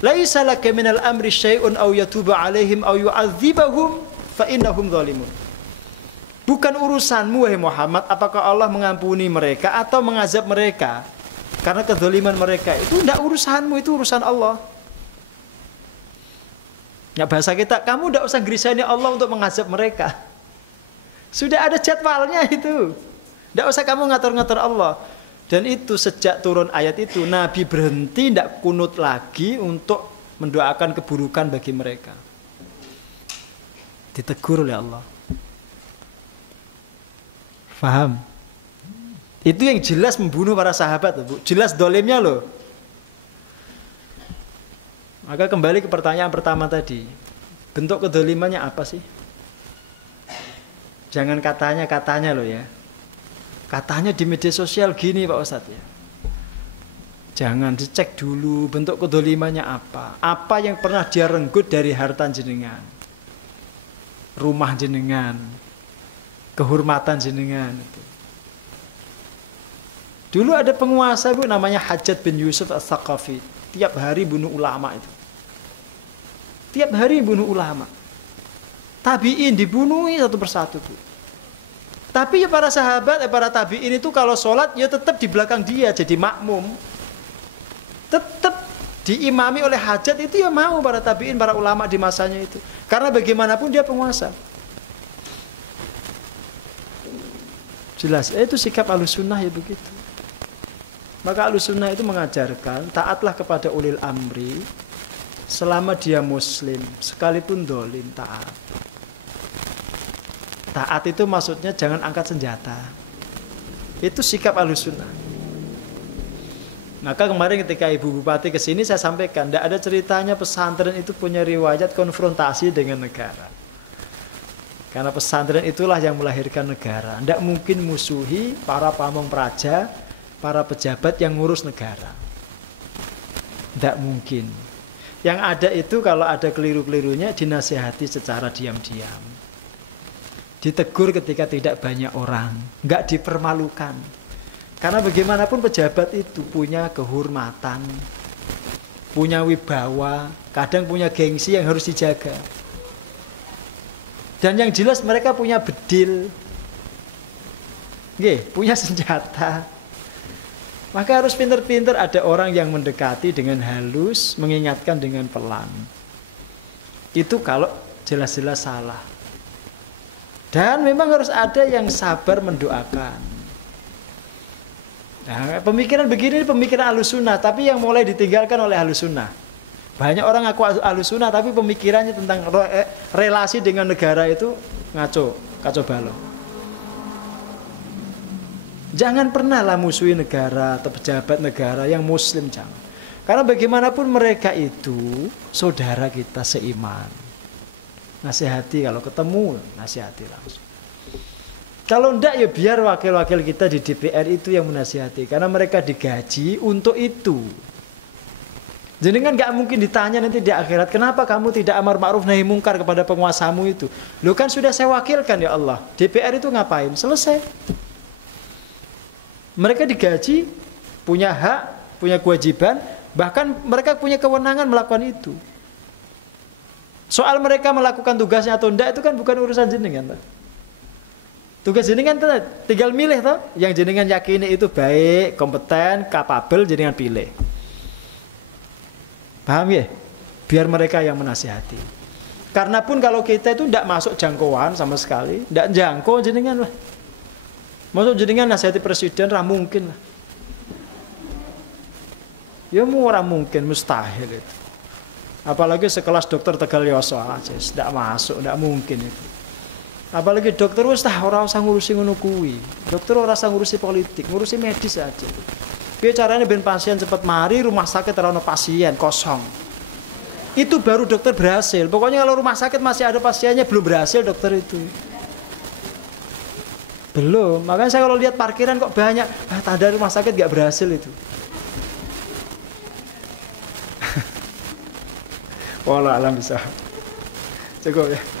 Laisa laka minal amri syai'un aw yatuba 'alaihim aw yu'adzibahum fa innahum zalimun. Bukan urusanmu wahai Muhammad apakah Allah mengampuni mereka atau mengazab mereka karena kezaliman mereka. Itu tidak urusanmu, itu urusan Allah. Ya bahasa kita, kamu tidak usah gerisani Allah untuk mengazab mereka. Sudah ada jadwalnya itu. Tidak usah kamu ngatur-ngatur Allah. Dan itu sejak turun ayat itu Nabi berhenti tidak kunut lagi untuk mendoakan keburukan bagi mereka. Ditegur oleh Allah. Faham? Itu yang jelas membunuh para sahabat, Bu. Jelas dolimnya loh. Maka kembali ke pertanyaan pertama tadi. Bentuk kedolimannya apa sih? Jangan katanya loh ya. Katanya di media sosial gini Pak Ustadz ya. Jangan dicek dulu bentuk kedolimannya apa. Apa yang pernah dia renggut dari harta jenengan. Rumah jenengan. Kehormatan jenengan itu. Dulu ada penguasa Bu namanya Hajjaj bin Yusuf As-Saqafi. Tiap hari bunuh ulama itu. Tiap hari bunuh ulama. Tabi'in dibunuhi satu persatu Bu. Tapi ya para sahabat, para tabi'in itu kalau sholat ya tetap di belakang dia jadi makmum. Tetap diimami oleh Hajjaj itu ya mau para tabi'in, para ulama di masanya itu. Karena bagaimanapun dia penguasa. Jelas, itu sikap Ahlussunnah ya begitu. Maka Ahlussunnah itu mengajarkan taatlah kepada ulil amri selama dia muslim, sekalipun dolim taat. Taat itu maksudnya jangan angkat senjata. Itu sikap Ahlussunnah. Maka kemarin ketika Ibu Bupati kesini saya sampaikan, tidak ada ceritanya pesantren itu punya riwayat konfrontasi dengan negara. Karena pesantren itulah yang melahirkan negara. Tidak mungkin musuhi para pamong praja, para pejabat yang ngurus negara. Tidak mungkin. Yang ada itu kalau ada keliru-kelirunya dinasihati secara diam-diam. Ditegur ketika tidak banyak orang. Enggak dipermalukan. Karena bagaimanapun pejabat itu punya kehormatan. Punya wibawa. Kadang punya gengsi yang harus dijaga. Dan yang jelas mereka punya bedil. Punya senjata. Maka harus pintar-pintar ada orang yang mendekati dengan halus, mengingatkan dengan pelan. Itu kalau jelas-jelas salah. Dan memang harus ada yang sabar mendoakan. Nah, pemikiran begini pemikiran Ahlussunnah, tapi yang mulai ditinggalkan oleh Ahlussunnah. Banyak orang ngaku Ahlussunnah tapi pemikirannya tentang relasi dengan negara itu kacau balau. Jangan pernah lah musuhi negara atau pejabat negara yang muslim, jangan. Karena bagaimanapun mereka itu saudara kita seiman. Nasihati kalau ketemu, nasihati langsung. Kalau enggak ya biar wakil-wakil kita di DPR itu yang menasihati. Karena mereka digaji untuk itu. Jadi kan gak mungkin ditanya nanti di akhirat, kenapa kamu tidak amar ma'ruf nahi mungkar kepada penguasamu itu? Loh kan sudah saya wakilkan ya Allah. DPR itu ngapain? Selesai. Mereka digaji, punya hak, punya kewajiban Bahkan mereka punya kewenangan melakukan itu. Soal mereka melakukan tugasnya atau enggak itu kan bukan urusan jenengan, Pak. Tugas jenengan tinggal milih toh, yang jenengan yakini itu baik, kompeten, kapabel, jenengan pilih. Paham ya? Biar mereka yang menasihati. Karena pun kalau kita itu tidak masuk jangkauan sama sekali, tidak jangkau jenengan lah. Masuk jenengan nasihati presiden, ra mungkin lah. Ya ora mungkin, mustahil itu. Apalagi sekelas dokter Tegal Yoso aja, tidak masuk, tidak mungkin itu. Apalagi dokter wis ora usah ngurusi ngono kuwi. Dokter ora usah ngurusi politik, ngurusi medis aja. Piye carane ben pasien cepat mari, rumah sakit ora ono pasien, kosong. Itu baru dokter berhasil. Pokoknya kalau rumah sakit masih ada pasiennya belum berhasil dokter itu. Belum. Makanya saya kalau lihat parkiran kok banyak, tanda rumah sakit gak berhasil itu. Wallah alam bisa. Cukup ya.